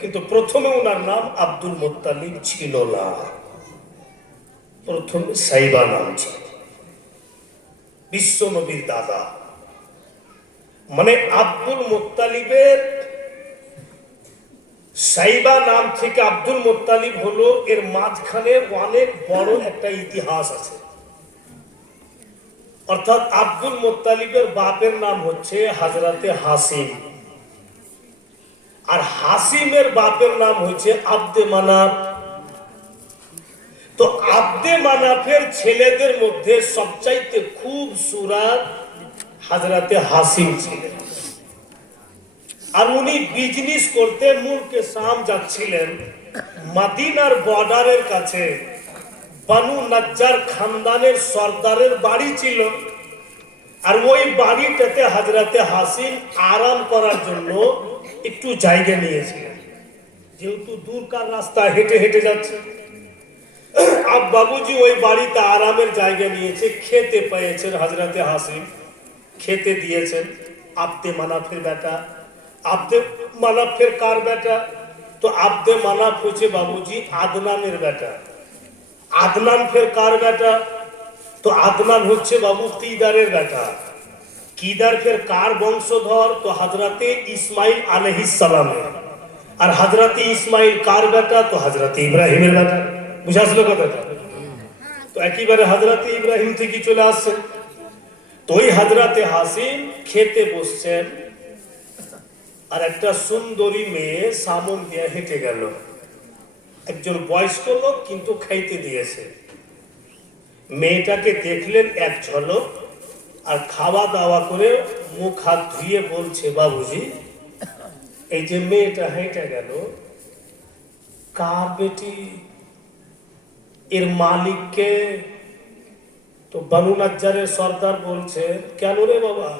কিন্তু প্রথমে ওনার নাম আব্দুল মুত্তালিব ছিল না, প্রথমে সাইবা নাম ছিল। বিশ্ব নবীর দাদা মানে আব্দুল মুত্তালিবের সাইবা নাম থেকে আব্দুল মুত্তালিব হলো, এর মাঝখানে অনেক বড় একটা ইতিহাস আছে। অর্থাৎ আব্দুল মুত্তালিবের বাপের নাম হচ্ছে হযরতে হাসিম, আর হাসিমের বাপের নাম হচ্ছে আব্দে মানাফ। তো আব্দে মানাফের ছেলেদের মধ্যে সবচাইতে খুব সুরাত হযরতে হাসিম ছিলেন। আর উনি বিজনেস করতে মুলকে শাম যাচ্ছিলেন। মদিনার বর্ডারের কাছে বানু নজ্জার খানদানের সর্দারের বাড়ি ছিল, আর ওই বাড়িটাতে হযরতে হাসিম আরাম করার জন্য একটু জায়গা নিয়েছিলেন। যেহেতু দূরকার রাস্তা, হেঁটে হেঁটে যাচ্ছে, আব বাবুজি ওই বাড়িতে আরামের জায়গা নিয়েছে। খেতে পেয়েছেন হযরতে হাসিম, খেতে দিয়েছেন। আব্দে মানাফের বেটা। আব্দে মানাফের কার বেটা? তো আব্দে মানাফ হচ্ছে বাবুজি আদনানের বেটা। আদনান ফের কার বেটা? তো আদনান হচ্ছে বাবু কিদারের বেটা। কিদার ফের কার বংশধর? তো হযরতে ইসমাইল আলাইহিস সালামের। আর হযরতে ইসমাইল কার বেটা? তো হযরতে ইব্রাহিমের বেটা। বুঝা আসলো কথাটা? তো একেবারে হযরতে ইব্রাহিম থেকে চলে আসছে। তো ওই হযরতে হাসিম খেতে বসছেন, আর একটা সুন্দরী মেয়ে সামন দিয়ে হেঁটে গেল। একজন বয়স্ক লোক কিন্তু খাইতে দিয়েছে। মেয়েটাকে দেখলেন এক ঝলক, আর খাওয়া দাওয়া করে মুখ হাত ধুয়ে বলছে, বাবুজি এই যে মেয়েটা হেঁটে গেল, কার বেটি? এর মালিককে? তো বানু নজ্জারের সর্দার বলছে, কেন রে বাবা?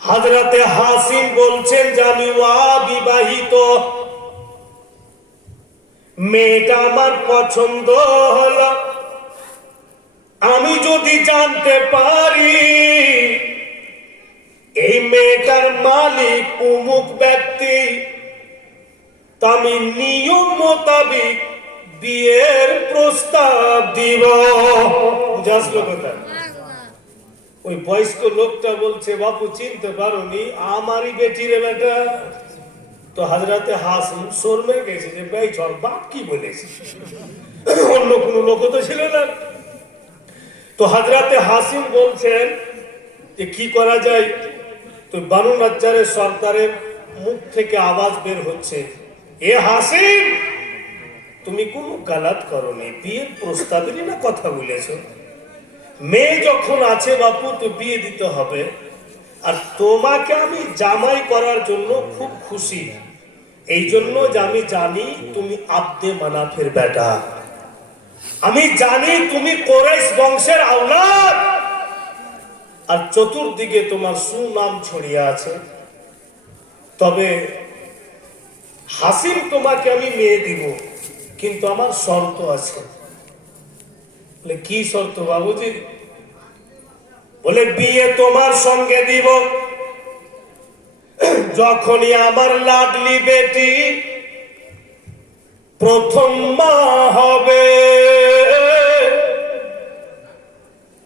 হযরতে হাসিম বলছেন, জানি বিবাহিত, মেয়েটা আমার পছন্দ হলো। আমি যদি জানতে পারি এই মেয়েটার মালিক অমুক ব্যক্তি, তা আমি নিয়ম মোতাবেক বিয়ের প্রস্তাব দিব। বুঝাসলো কথা? ওই বয়স্ক লোকটা বলছে, বাপু চিনতে পারোনি, আমারই বেটি রে বেটা। তো হযরতে হাসিম শর্মে গেছে যে ভাই চল, বাপ কি বলেছে, অন্য কোন লোক তো ছিল না। তো হযরতে হাসিম বলছেন যে কি করা যায়? তো বানু নজ্জারের সর্দারের মুখ থেকে আওয়াজ বের হচ্ছে, এ হাসিম, তুমি কোনো গালাত করোনি, বিয়ের প্রস্তাবেরই না কথা বলেছো। মেয়ে যখন আছে বাপু, তো বিয়ে দিতে হবে। আর তোমাকে আমি জামাই করার জন্য খুব খুশি, এই জন্য যে আমি জানি তুমি আব্দে মানাফের বেটা, আমি জানি তুমি কুরাইশ বংশের আওলাদ, আর চতুর্দিকে তোমার সুনাম ছড়িয়ে আছে। তবে হাসিম, তোমাকে আমি মেয়ে দিব, কিন্তু আমার শর্ত আছে। বলে কি শর্ত বাবুজি? বলে বিয়ে তোমার সঙ্গে দিব যখনই আমার লাডলি বেটি প্রথম মা হবে,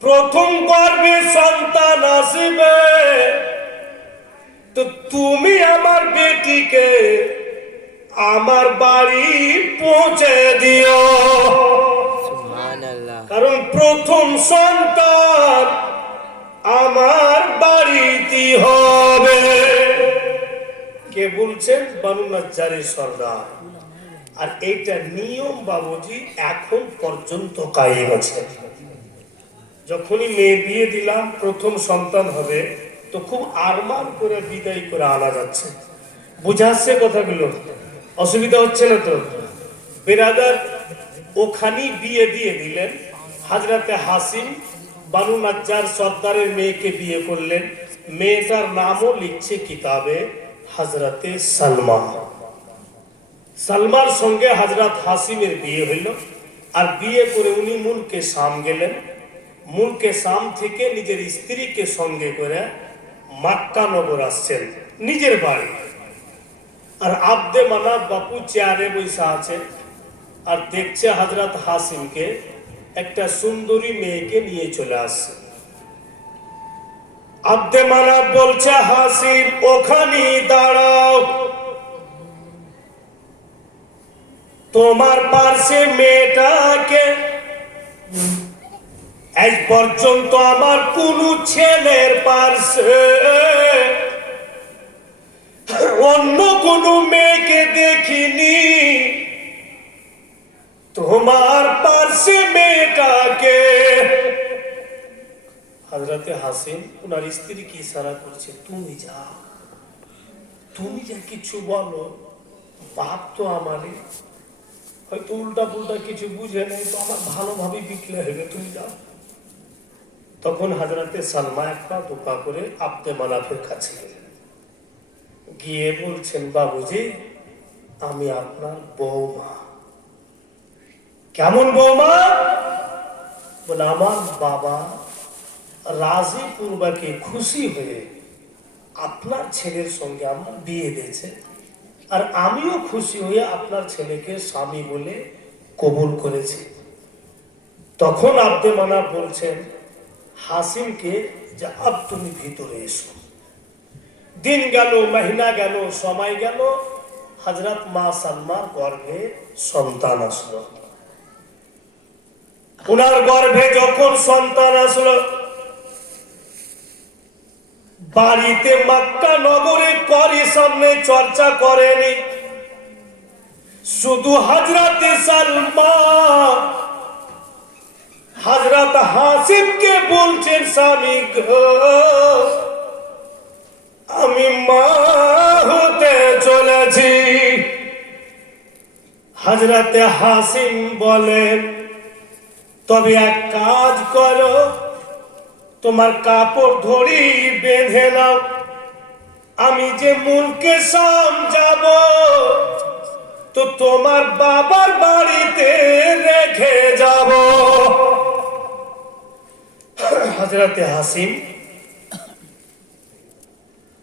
প্রথম গর্ভে সন্তান আসবে, তো তুমি আমার বেটিকে আমার বাড়ি পৌঁছে দিও। কারণ প্রথম সন্তান আমার বাড়িতে হবে। কে বলছেন? বানু নজ্জারের সর্দার। আর এইটা নিয়ম বাবুজি এখন পর্যন্ত কায়েম আছে। যখনই মেয়ে বিয়ে দিলাম, প্রথম সন্তান হবে, তো খুব আরমান করে বিদায় করে আনা যাচ্ছে। বুঝাচ্ছে কথাগুলো? অসুবিধা হচ্ছে না তো? বেরাদার ওখানেই বিয়ে দিয়ে দিলেন। হযরতে হাসিম বানু নজ্জার সর্দারের মেয়েকে বিয়ে করলেন। মেয়েটার নামও লিখছে কিতাবে হযরতে সালমা। সালমার সঙ্গে হযরত হাসিমের বিয়ে হইল। আর বিয়ে করে উনি মুলকে শাম গেলেন। মুলকে শাম থেকে নিজের স্ত্রীকে সঙ্গে করে মক্কা নগর আসছেন, নিজের বাড়ি। আর আব্দে মানাফ বাপু চেয়ারে বসে আছে আর দেখছে হযরত হাসিমকে একটা সুন্দরী মেয়েকে নিয়ে চলে আসছে। আব্দে মানাফ বলছে, হাসিম ওখানে দাঁড়াও, তোমার পাশে মেয়েটাকে আজ পর্যন্ত আমার কোন ছেলের পাশে অন্য কোন মেয়েকে দেখিনি, তোমার পাশে মেয়েটাকে। হযরতে হাসিম ওনার স্ত্রীকে ইশারা করছে, তুমি যা, তুমি যা কিছু বলো, বাপ তো আমারই, হয়তো উল্টা পুল্টা কিছু বুঝে নেই, তো আমার ভালোভাবে বিকলে হবে, তুমি যাও। তখন হযরতে সালমা একটা দোপা করে আব্দে মানাফের কাছে গেলেন, গিয়ে বলছেন, বাবুজি আমি আপনার বৌমা। কেমন বৌমা? বলে আমার বাবা রাজি পূর্বকে খুশি হয়ে আপনার ছেলের সঙ্গে আমার বিয়ে দিয়েছে, আর আমিও খুশি হয়ে আপনার ছেলেকে স্বামী বলে কবুল করেছি। তখন আব্দে মানাফ বলছেন হাসিমকে যে আব তুমি ভিতরে এসো। দিন গেল, মহিনা গেল, সময় গেল, হযরত মা সালমার গর্ভে সন্তান আসলো। ওনার গর্ভে যখন সন্তান আসলো, বাড়িতে মক্কা নগরে করি সামনে চর্চা করেনি, শুধু হযরতে সালমা হযরত হাসিমকে বলছেন, স্বামী গো আমি মা হতে চলেছি। হযরতে হাসিম বলেন, তবে এক কাজ করো, তোমার কাপড় ধরি বেঁধে নাও, আমি যে মুলকে শাম যাব, তো তোমার বাবার বাড়িতে রেখে যাব।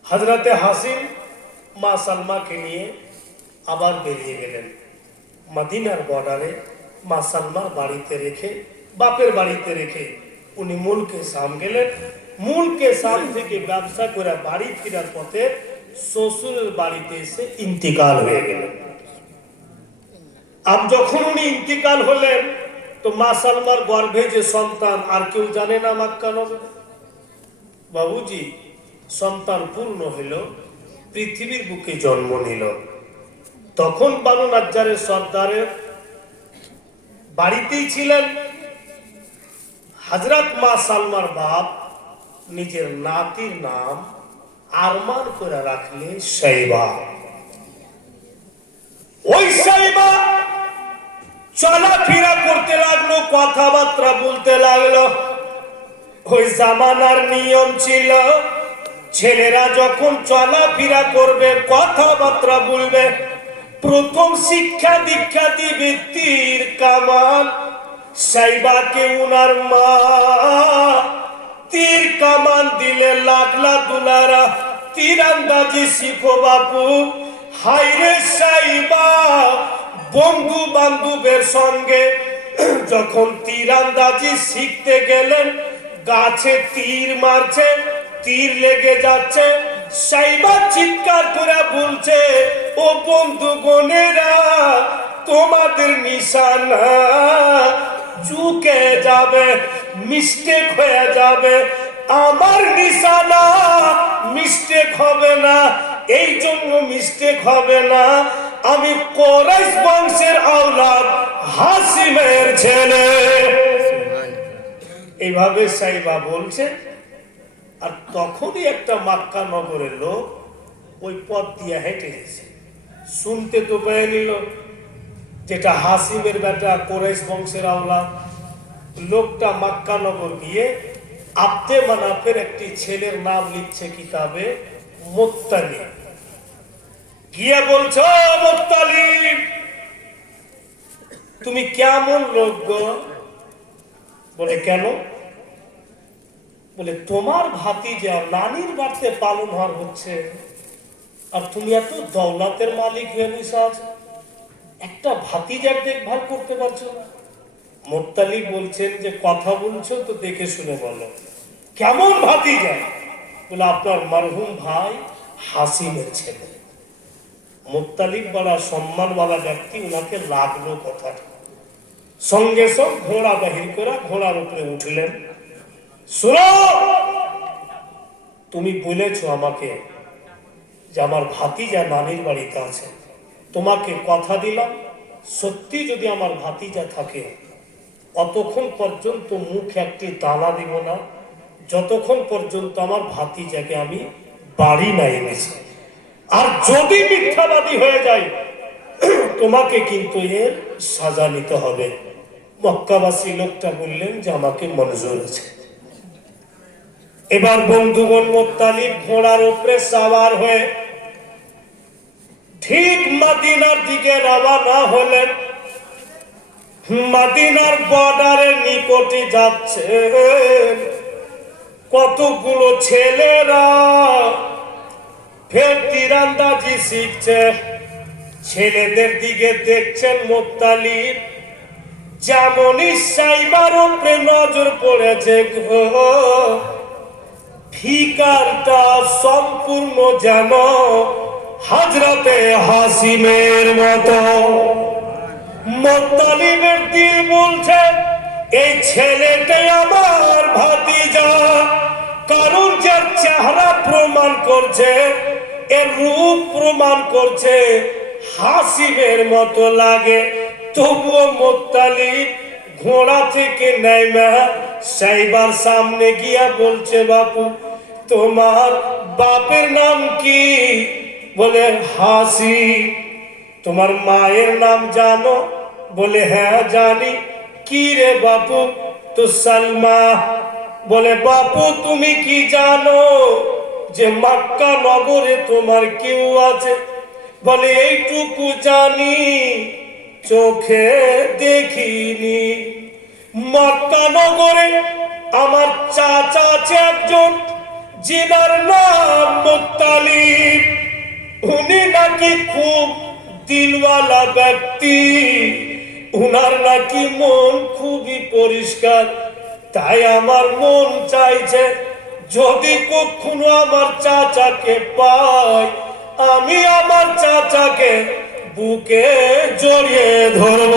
হযরতে হাসিম মা সালমাকে নিয়ে আবার বেরিয়ে গেলেন। মদিনার বর্ডারে মা সালমার বাড়িতে রেখে, বাপের বাড়িতে রেখে উনি মুলকে শাম গেলেন। মুলকে শাম থেকে ব্যবসা করে বাড়ি ফেরার পথে শ্বশুরের বাড়িতে এসে ইন্তিকাল হয়ে গেলেন। আর যখন উনি ইন্তিকাল হলেন, তো মা সালমার গর্ভে যে সন্তান, আর কেউ জানে না মক্কা নগরে। বাবুজি সন্তান পূর্ণ হইল, পৃথিবীর বুকে জন্ম নিল। তখন বানু নাজ্জারের সর্দারের বাড়িতেই ছিলেন। হযরত মা সালমার বাপ নিজের নাতির নাম আরমান করে রাখলে সাইবা। ওই সাইবা চলাফেরা করতে লাগলো, কথাবার্তা বলতে লাগলো। ওই জামানার নিয়ম ছিল, ছেলেরা যখন চলাফেরা করবে, কথাবার্তা বলবে, প্রথম শিক্ষা দীক্ষা দিবে তীর কামান। সাইবাকে উনার মা তীর কামান দিলে, লাডলা দুলারা তীরন্দাজি শিখো বাপু। হাইরে সাইবা বন্ধু বান্ধবের সঙ্গে যখন তীরন্দাজি শিখতে গেলেন, গাছে তীর মারছে, তীর লেগে যাচ্ছে, সাইবা চিৎকার করে বলছে, ও বন্ধুগণেরা তোমাদের নিশানা চুকে যাবে, মিস্টেক হয়ে যাবে, আমার নিশানা মিস্টেক হবে না। এই জন্য মিস্টেক হবে না, আমি কুরাইশ বংশের আওলাদ, হাসিমের ছেলে। এইভাবে সাইবা বলছে। আর তখনই একটা মক্কা নগরের লোক ওই পথ দিয়ে হেঁটে গেছে, শুনতে তো পেয়ে নিল যেটা হাসিমের বেটা, কুরাইশ বংশের আওলাদ। লোকটা মক্কা নগর গিয়ে আব্দে মানাফের একটি ছেলের নাম লিখছে কিতাবে, মুত্তালিব। গিয়ে বলছো, মুত্তালিব তুমি কেমন লোক গো? বলে কেন? বলে তোমার ভাতিজা নানির বাড়িতে পালন হচ্ছে, আর তুমি এত দৌলতের মালিক হয়ে বসে আছো, একটা ভাতিজার দেখভাল করতে পারছো না। মুত্তালিব বলছেন যে কথা বলছো তো দেখে শুনে বলো, কেমন ভাতিজা? বলে আপনার মরহুম ভাই হাসিমের ছেলে। মুত্তালিব বড় সম্মানওয়ালা ব্যক্তি, উনাকে লাগলো কথা। সঙ্গে সঙ্গে ঘোড়া বাহির করে ঘোড়ার উপরে উঠলেন। শুনো, তুমি বলেছো আমাকে যে আমার ভাতিজা নানির বাড়িতে আছে, তোমাকে কথা দিলাম সত্যি যদি আমার ভাতিজা থাকে অতক্ষণ পর্যন্ত মুখে একটি দানা দিব না যতক্ষণ পর্যন্ত আমার ভাতিজাকে আমি বাড়ি না এনেছি। আর যদি মিথ্যাবাদী হয়ে যায় তোমাকে কিন্তু এর সাজা নিতে হবে। মক্কাবাসী লোকটা বললেন যে আমাকে মঞ্জুর আছে। এবার বন্ধুগণ মুত্তালিব ঘোড়ার উপরে সাওয়ার হয়ে ঠিক মদিনার দিকে রওনা হলেন। মদিনার বর্ডারের নিকটে যাচ্ছে কতগুলো ছেলেরা ফের তীরন্দাজি শিখছে। ছেলেদের দিকে দেখছেন মুত্তালিব, যেমনই সাইবার উপরে নজর পড়েছে ফিকারটা সম্পূর্ণ যেন হযরতে হাসিমের মতো। মুত্তালিবের দিল বলছে এই ছেলেটাই আমার ভাতিজা, কারণ যার চেহারা প্রমাণ করছে, এর রূপ প্রমাণ করছে হাসিমের মতো লাগে। তবুও মুত্তালিব ঘোড়া থেকে নেমে সাইবার সামনে গিয়া বলছে, বাপু তোমার বাপের নাম কি? বলে হাসি। তোমার মায়ের নাম জানো? বলে হ্যাঁ জানি। কি রে বাপু? তো সালমা। বলে বাপু তুমি কি জানো যে মক্কা নগরে তোমার কেউ আছে? বলে এইটুকু জানি, চোখে দেখিনি। মক্কা নগরে আমার চাচা আছে একজন, যিনার নাম মুত্তালিব। উনি নাকি খুব দিলওয়ালা ব্যক্তি, উনার নাকি মন খুবই পরিষ্কার। তাই আমার মন চাইছে যদি কখনো আমার চাচাকে পাই, আমি আমার চাচাকে বুকে জড়িয়ে ধরব।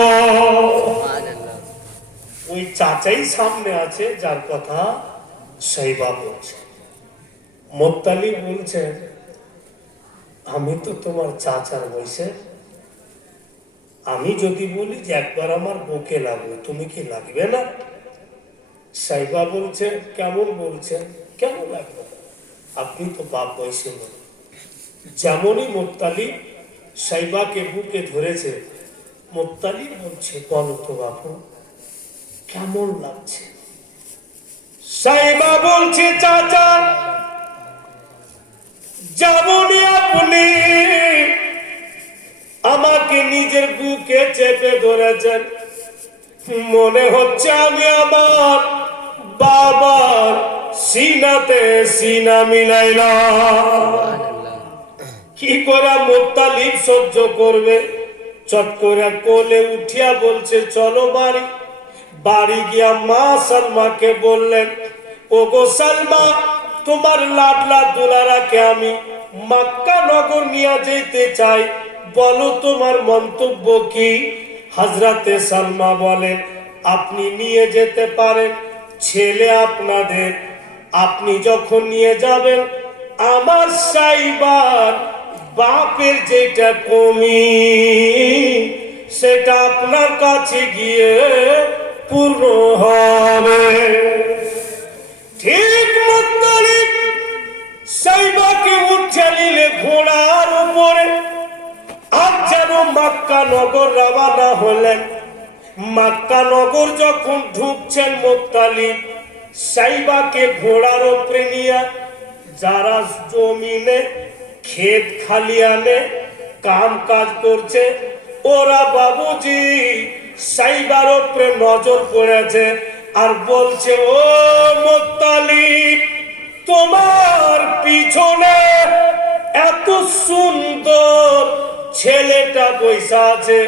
ওই চাচাই সামনে আছে যার কথা সাইবা বলছে। মুত্তালিব বলছে আমি তো তোমার চাচার বয়সে, আমি যদি বলি যে একবার আমার বুকে লাগবে, তুমি কি লাগবে না? সাইবা বলছে কেমন বলছেন, কেন লাগবে? আপনি তো বাপ বয়সে বলেন। যেমনই মুত্তালিব সাইবাকে বুকে ধরেছে, মুত্তালিব বলছে বলো তো বাপু কেমন লাগছে? সাইবা বলছে চাচা যেমনই আপনি আমাকে নিজের বুকে চেপে ধরেছেন, মনে হচ্ছে আমি আমার বাবার সিনাতে সিনা মিলাইলাম। কি করে মুত্তালিব সহ্য করবে? চট করে কোলে উঠিয়া বলছে চলো বাড়ি। বাড়ি গিয়া মা সালমাকে বললেন, ওগো সালমা, তোমার লাডলা দুলারাকে আমি মক্কা নগর নিয়ে যেতে চাই, বলো তোমার মন্তব্য কি? হযরতে সালমা বলেন, আপনি নিয়ে যেতে পারেন, ছেলে আপনাদের। আপনি যখন নিয়ে যাবেন আমার সাইবার বাপের যেটা কমি সেটা আপনার কাছে গিয়ে পূর্ণ হবে। ঠিক মুত্তালিব সাইবাকে উঠে নিলে ঘোড়ার উপরে, আর যেন মক্কা নগর রওনা হলেন। মক্কা নগর যখন ঢুকছেন মুত্তালিব সাইবাকে ঘোড়ার উপরে নিয়ে, যারা জমিনে ক্ষেত খালিয়ানে কাম কাজ করছে ওরা বাবুজি সাইবার উপরে নজর পড়েছে আর বলছে, ও মুত্তালিব তোমার পিছনে এত সুন্দর ছেলেটা বৈশা আছে,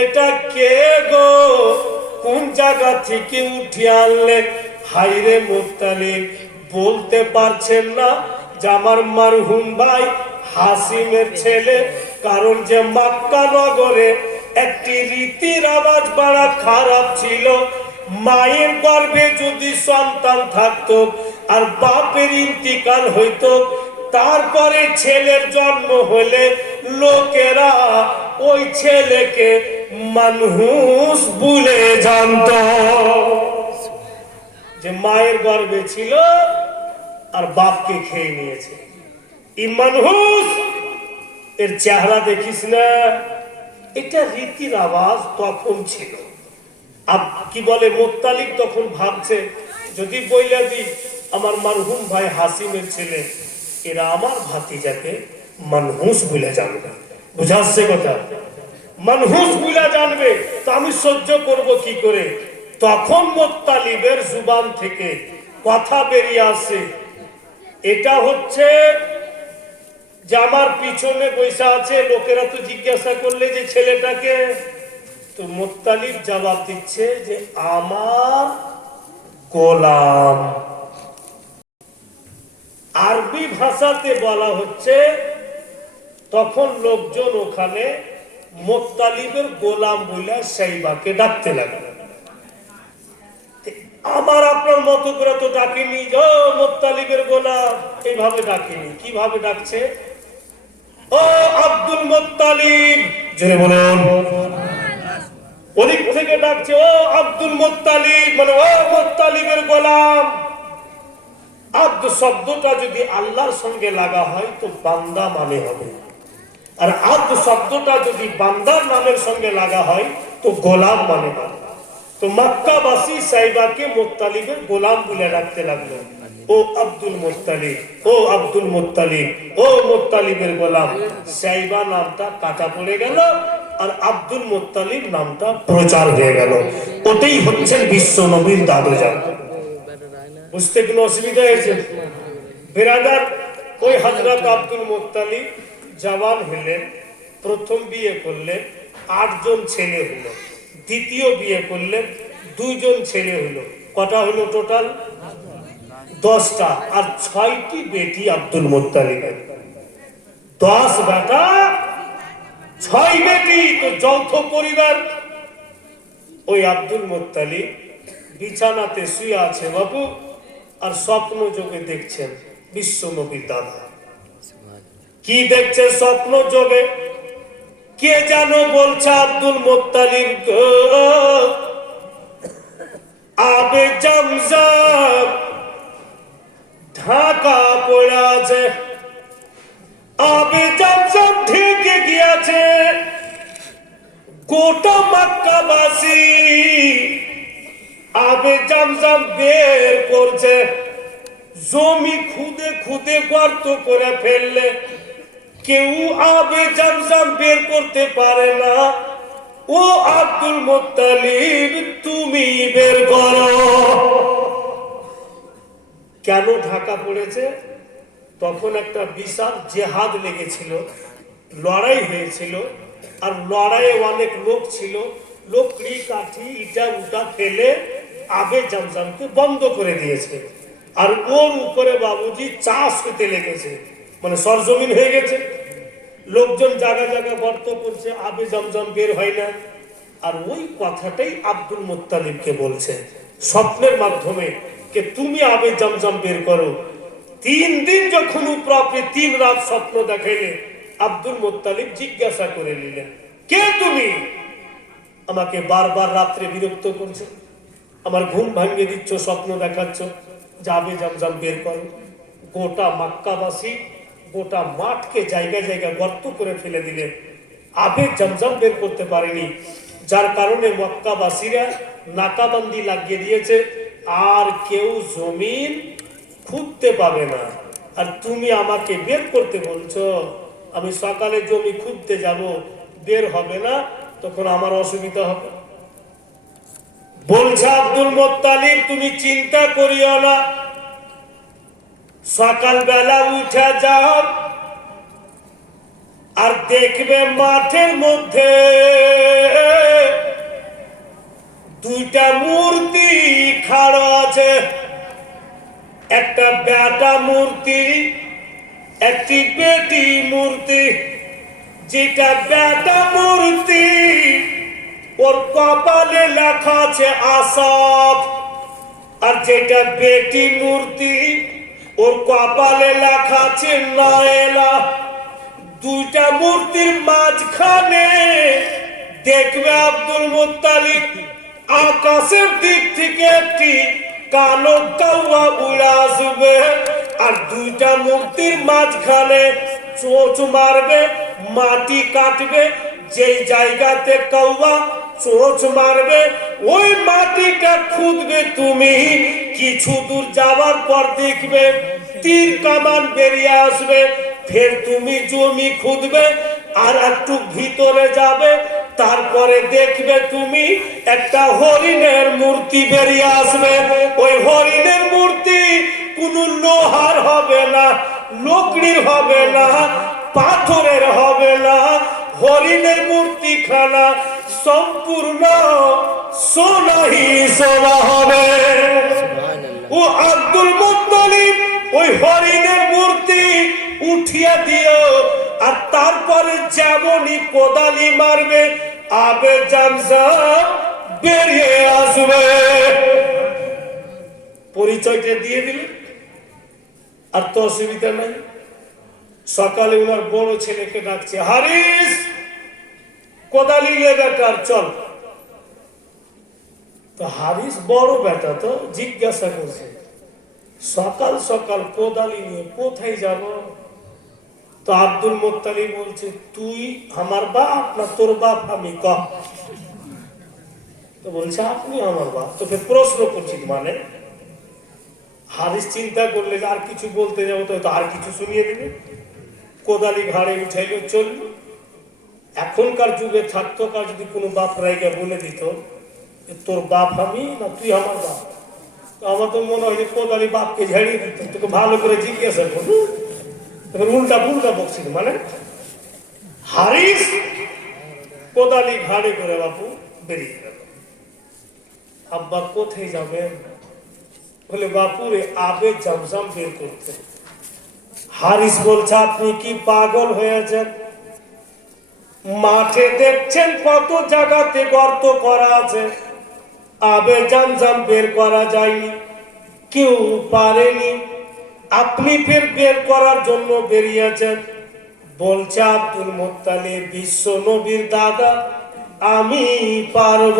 এটা কে গো, কোন জায়গা থেকে উঠিয়ে আনলে? হাইরে মুত্তালিব বলতে পারছেন না যে আমার মারহুম ভাই হাসিমের ছেলে। কারণ যে মক্কা নগরে একটি রীতির আওয়াজ বড় খারাপ ছিল, মায়ের গর্ভে যদি সন্তান থাকতো আর বাপের ইন্তিকাল হইতো, তারপরে ছেলের জন্ম হলে লোকেরা ওই ছেলেকে মানহুস বলে জানত, যে মায়ের গর্ভে ছিল আর বাপকে খেয়ে নিয়েছে। এই মানহুস, এর চেহারা দেখিস না, এটা রীতির আওয়াজ তখন ছিল। কি বলে মুত্তালিব তখন ভাবছে, যদি বইলা দি আমার মারহুম ভাই হাসিমের ছেলে, এরা আমার ভাতিজাকে মানহুস বলে জানবে। বুঝাচ্ছে কথা? মানহুস বলে জানবে, তো আমি সহ্য করব কি করে? তখন মুত্তালিবের জুবান থেকে কথা বেরিয়ে আসে, এটা হচ্ছে যে আমার পিছনে বৈশা আছে, লোকেরা তো জিজ্ঞাসা করলে যে ছেলেটাকে, তো মুত্তালিব জবাব দিচ্ছে যে আমার গোলাম। আরবি ভাষাতে বলা হচ্ছে, তখন লোকজন ওখানে মুত্তালিবের গোলাম বলে সাইবাকে ডাকতে লাগলো। আমার আপনার মতো করে তো ডাকেনি, ও মুত্তালিবের গোলাম, এইভাবে ডাকেনি। কিভাবে ডাকছে? ও আব্দুল মুত্তালিব, জোরে বলুন। ওদিক থেকে ডাকছে, ও আব্দুল মুত্তালিব, মানে ও মুত্তালিবের গোলাম। আব্দ শব্দটা যদি আল্লাহর সঙ্গে লাগা হয় তো বান্দা মানে হবে, আর আব্দ শব্দটা যদি বান্দার নামের সঙ্গে লাগা হয় তো গোলাম মানে হবে। তো মক্কাবাসী সাইবাকে মুত্তালিবের গোলাম বলে রাখতে লাগলো। ও আব্দুল মুত্তালিব, ও আব্দুল মুত্তালিব, ও মুত্তালিবের গোলাম। সাইবা নামটা কাটা পড়ে গেল, আর আব্দুল মুত্তালিব নামটা প্রচার হয়ে গেল। ওটাই হচ্ছেন বিশ্ব নবীর দাদুজান। বুঝতে কোনো অসুবিধা হয়েছে? বেরাদার, ওই হযরত আব্দুল মুত্তালিব জওয়ান হলেন, প্রথম বিয়ে করলেন, 8 জন ছেলে হলো। দ্বিতীয় বিয়ে করলেন, 2 জন ছেলে হলো। কটা হলো টোটাল? 10টা। আর 6টি বেটি আব্দুল মুত্তালিবের। 10 বেটা 6 বেটি, তো যৌথ পরিবার। ওই আব্দুল মুত্তালিব বিছানাতে শুয়ে আছে বাবু, আর স্বপ্ন যোগে দেখছেন বিশ্ব নবীর দাদা। কি দেখছে স্বপ্ন যোগে? কে যেন বলছে, আব্দুল মুত্তালিব গো, আবে জমজম ঢাকা পড়ে আছে, আবে জমজম ঢেকে গিয়েছে। গোটা মক্কাবাসী আবে জমজম বের করছে, জমি খুদে খুদে গর্ত করে ফেললে কেউ আবে জমজম বের করতে পারে না। ও আব্দুল মুত্তালিব, তুমি বের করো। কেন ঢাকা পড়েছে? তখন একটা বিশাল জেহাদ লেগেছিল, লড়াই হয়েছিল, আর লড়াইয়ে অনেক লোক ছিল। লকড়ি কাঠি ইটা উটা ফেলে আবে জমজমকে বন্ধ করে দিয়েছে, আর ওর উপরে বাবুজি চাষ হতে লেগেছে, মানে সরজমিন হয়ে গেছে। লোকজন জায়গা জায়গা গর্ত করছে, আবে জমজম বের হয় না। আর ওই কথাটাই আব্দুল মুত্তালিবকে বলছে স্বপ্নের মাধ্যমে, যে তুমি আবে জমজম বের করো। 3 দিন যখন উপরে 3 রাত স্বপ্ন দেখাইলে, আব্দুল মুত্তালিব জিজ্ঞাসা করে নিলেন, কে তুমি? আমাকে বারবার রাত্রে বিরক্ত করছো, আমার ঘুম ভাঙিয়ে দিচ্ছ, স্বপ্ন দেখাচ্ছ, যাবে জমজম বের করো। গোটা মক্কাবাসী গোটা মাঠকে জায়গা জায়গা গর্ত করে ফেলে দিলেন, আবে জমজম বের করতে পারেনি। যার কারণে মক্কাবাসীরা নাকাবন্দি লাগিয়ে দিয়েছে, আর কেউ জমিন খুঁড়তে পাবে না। আর তুমি আমাকে বের করতে বলছো, আমি সকালে জমি খুঁড়তে যাব, বের হবে না, তখন আমার অসুবিধা হবে। বলছে আব্দুল মুত্তালিব, তুমি চিন্তা করিও না, সকালবেলা উঠে যাও, আর দেখবে মাঠের মধ্যে দুইটা মূর্তি খাড়া আছে, একটা বেটা মূর্তি, একটি বেটি মূর্তি। যেটা বেটা মূর্তি ওর কপালে লেখা আছে আসাফ, আর যেটা বেটি মূর্তি ওর কপালে লেখা আছে নায়েলা। দুইটা মূর্তির মাঝখানে দেখবে আব্দুল মুত্তালিব আকাশের দিক থেকে একটি কালো কাউয়া উড়ে আসবে, আর দুইটা মূর্তির মাঝখানে চোঁচ মারবে, মাটি কাটবে। যেই জায়গাতে কাউয়া চোঁচ মারবে ওই মাটিটা খুঁজবে তুমি। কিছু দূর যাওয়ার পর দেখবে তীর কামান বেরিয়ে আসবে। ফের তুমি জমি খুঁজবে, আর একটু ভিতরে যাবে, তারপরে দেখবে তুমি একটা হরিণের মূর্তি বেরিয়ে আসবে। ওই হরিণের মূর্তি কোনো লোহার হবে না, লকড়ির হবে না, পাথরের হবে না। হরিণের মূর্তি খানা সম্পূর্ণ সোনাহি সোনা হবে। ও আব্দুল মুত্তালিব ওই হরিণের মূর্তি উঠিয়ে দিও, আর তারপরে যেমনই কোদালি মারবে আবে জামজাম বেরিয়ে আসবে। পরিচয়টা দিয়ে দিলে আর তো অসুবিধা নাই। সকালে ওনার বড় ছেলেকে ডাকছে, হারিস কোদালি নিয়ে বেটার চল। তো হারিস বড় বেটা তো জিজ্ঞাসা করছে, সকাল সকাল কোদালি নিয়ে কোথায় যাব? তো আব্দুল মুত্তালিব বলছে, তুই আমার বাপ না তোর বাপ আমি? কহ। তো বলছে আপনি আমার বাপ। তোকে প্রশ্ন করছি মানে? হারিস চিন্তা করলে আর কিছু বলতে যাবো তো আর কিছু শুনিয়ে দিবে। কোদালি ঘাড়ে উঠাইল, চলল। এখনকার যুগে থাকতো কার যদি কোনো বাপ রাইকে বলে দিত তোর বাপ আমি না তুই আমার বাপ, তো আমার তো মনে হয় যে কোদালি বাপকে ঝাড়িয়ে দিত। তোকে ভালো করে জিজ্ঞাসা করবো, উল্টা পুল্টা বকছিল মানে। হারিস কোদালি ঘাড়ে করে বাপু বেরিয়ে গেল। আব্বা কোথায় যাবেন? বলে বাপুরে আবে জামজাম বের করতে। হারিস বলছে, আপনি কি পাগল হয়েছেন? মাঠে দেখছেন কত জায়গাতে গর্ত করা আছে, আবে জামজাম বের করা যায়নি, কেউ পারেনি, আপনি ফের বের করার জন্য বেরিয়েছেন। বলছে আব্দুল মুত্তালিব বিশ্ব নবীর দাদা, আমি পারব।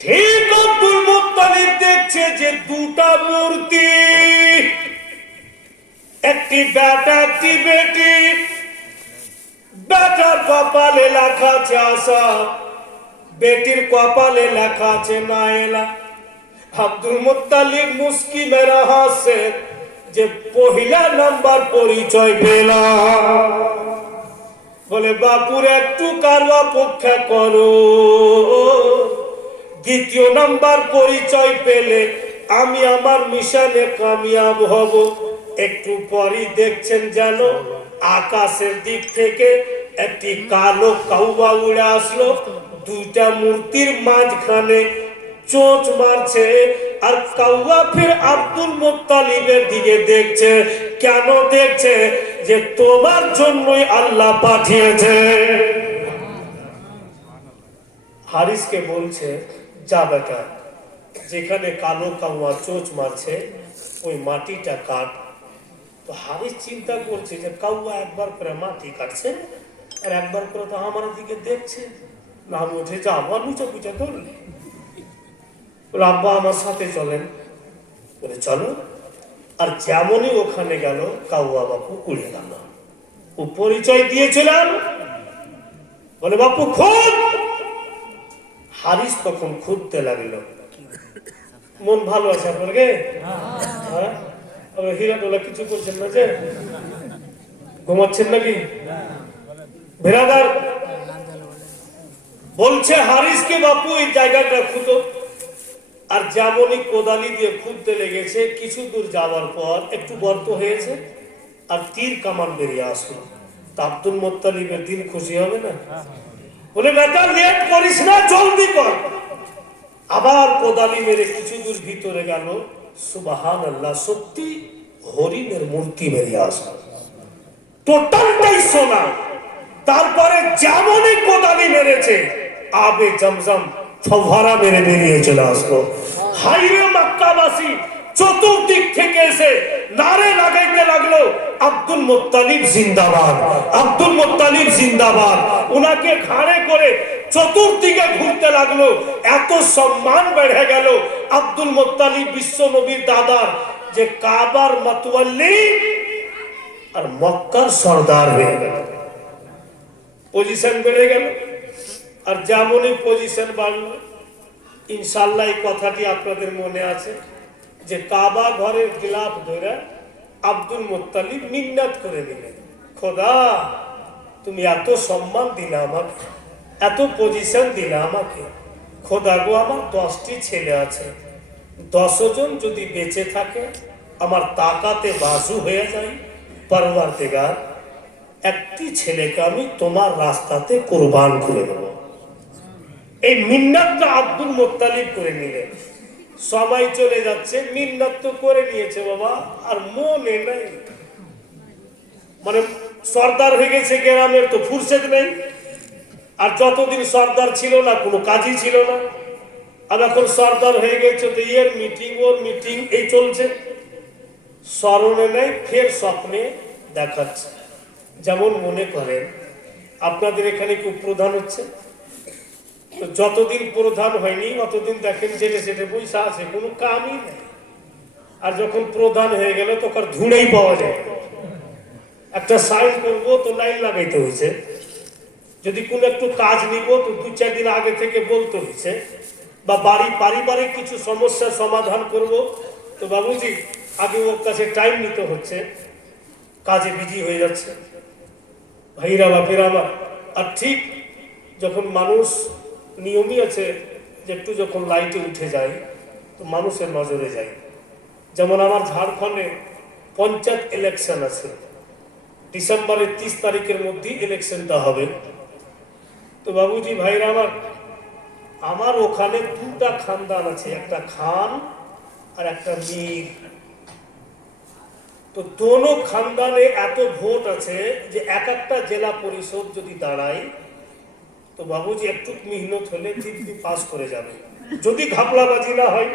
ঠিক আব্দুল মুত্তালিব দেখছে যে দুটা মূর্তি, একটি বেটা একটি বেটি। বেটার কপালে লেখা আছে আশা, বেটির কপালে লেখা আছে নায়েলা। আব্দুল মুত্তালিব মুস্কি মেরা হাসে যে পহিলা নাম্বার পরিচয় পেলাম। বলে বাপুর একটু কার অপেক্ষা করো, দ্বিতীয় নাম্বার পরিচয় পেলে আমি আমার মিশনে কামিয়াব হব। একটু পরই দেখছেন যেন আকাশের দিক থেকে একটি কালো কাউয়া উড়ে আসলো, দুইটা মূর্তির মাঝখানে চোঁচ মারছে, আর কাউয়া ফির আব্দুল মুত্তালিবের দিকে দেখছে। কেন দেখছে? যে তোমার জন্যই আল্লাহ পাঠিয়েছে। হারিসকে বলছে, যা বেটা, যেখানে কালো কাউয়া চোঁচ মারছে ওই মাটিটা কাট। তো হারিস চিন্তা করছে যে কাউয়া একবার করে মাটি কাটছে আর একবার করে তো আমার দিকে দেখছে না, আমি উঠে যাবো আর লুচা পুচা ধরলে। বলে আব্বা আমার সাথে চলেন। বলে চলো। আর যেমনই ওখানে গেল কাউয়া বাপু উড়ে গেল। ও পরিচয় দিয়েছিলাম, বলে বাপু খুঁজ। হারিস তখন খুঁজতে লাগলো। মন ভালো আছে আপনার গে? হ্যাঁ, হীরাটোলা কিছু করছেন না যে? ঘুমাচ্ছেন নাকি? বেরাদার বলছে হারিসকে বাপু এই জায়গাটা খুঁজো। আর যেমনই কোদালি দিয়ে খুঁজতে লেগেছে, কিছু দূর যাওয়ার পর একটু গর্ত হয়েছে, আর তীর কামান বেরিয়ে আসলো। তা আব্দুল মুত্তালিবের দিল খুশি হবে না? বলে বেটা লেট করিস না, জলদি কর। আবার কোদালি মেরে কিছু দূর ভিতরে গেল, সুবহানাল্লাহ, সত্যি হরিণের মূর্তি বেরিয়ে আসলো, টোটালটাই সোনা। তারপরে যেমনই কোদালি মেরেছে, আবে জমজম ফওয়ারা মেরে বেরিয়ে চলে আসলো। হাইরে মক্কাবাসী চতুর্দিক থেকে এসে নারে লাগাইতে লাগলো, আব্দুল মুত্তালিব জিন্দাবাদ, আব্দুল মুত্তালিব জিন্দাবাদ। উনাকে ঘাড়ে করে চতুর্দিকে ঘুরতে লাগলো। এত সম্মান বেড়ে গেল আব্দুল মুত্তালিব বিশ্ব নবীর দাদার, যে কাবার মাতওয়াল্লি আর মক্কার সর্দার হয়ে গেল। পজিশন বেড়ে গেল। আর যেমনই পজিশন বাড়লো, ইনশাল্লাহ এই কথাটি আপনাদের মনে আছে যে কাবা ঘরের গিলাফ ধরে আব্দুল মুত্তালিব মিন্নাত করে দিলেন, খোদা তুমি এত সম্মান দিলে আমাকে, এত পজিশন দিলে আমাকে, খোদা গো আমার 10টি ছেলে আছে, 10 জন যদি বেঁচে থাকে আমার তাকাতে বাজু হয়ে যায়, পরওয়ারদিগার একটি ছেলেকে আমি তোমার রাস্তাতে কুরবান করে দেব। এই মিন্নাতটা আব্দুল মুত্তালিব করে নিলেন। সময় চলে যাচ্ছে, মিন্নাত তো করে নিয়েছে বাবা, আর মনে নাই, মানে সর্দার হয়ে গেছে গ্রামের, তো ফুরসত নেই। আর যতদিন সর্দার ছিল না কোনো কাজই ছিল না, আর এখন সর্দার হয়ে গেছে তো এর মিটিং ওর মিটিং এই চলছে, স্মরণে নেই, ফের স্বপ্নে দেখাচ্ছে। যেমন মনে করেন আপনাদের এখানে খুব প্রধান হচ্ছে, তো যতদিন প্রধান হয়নি অতদিন দেখেন জেটে সেটে পয়সা আছে, কোনো কামই নেই। আর যখন প্রধান হয়ে গেল তখন ধুঁড়েই পাওয়া যায়। একটা সাইন করবো তো লাইন লাগাইতে হয়েছে, যদি কোনো একটু কাজ নিব তো 2-4 দিন আগে থেকে বলতে হয়েছে, বা পারিবারিক কিছু সমস্যার সমাধান করব তো বাবুজি আগে ওর কাছে টাইম নিতে হচ্ছে, কাজে বিজি হয়ে যাচ্ছে। ভাইরা বাপেরা আমার, আর ঠিক যখন মানুষ নিয়মই আছে যে একটু যখন লাইটে উঠে যায় তো মানুষের নজরে যায়। যেমন আমার ঝাড়খণ্ডে পঞ্চায়েত ইলেকশন আছে, ডিসেম্বরের 30 তারিখের মধ্যেই ইলেকশনটা হবে। তো বাবুজি ভাইরা আমার ওখানে 2টা খানদান আছে, একটা খান আর একটা মীর। তো দোনো খানদানে এত ভোট আছে যে একটা জেলা পরিষদ যদি দাঁড়ায় তো বাবুজি একটু মেহনত হলে দিব্যি পাস করে যাবে, যদি ঘাপলাবাজি না হয়।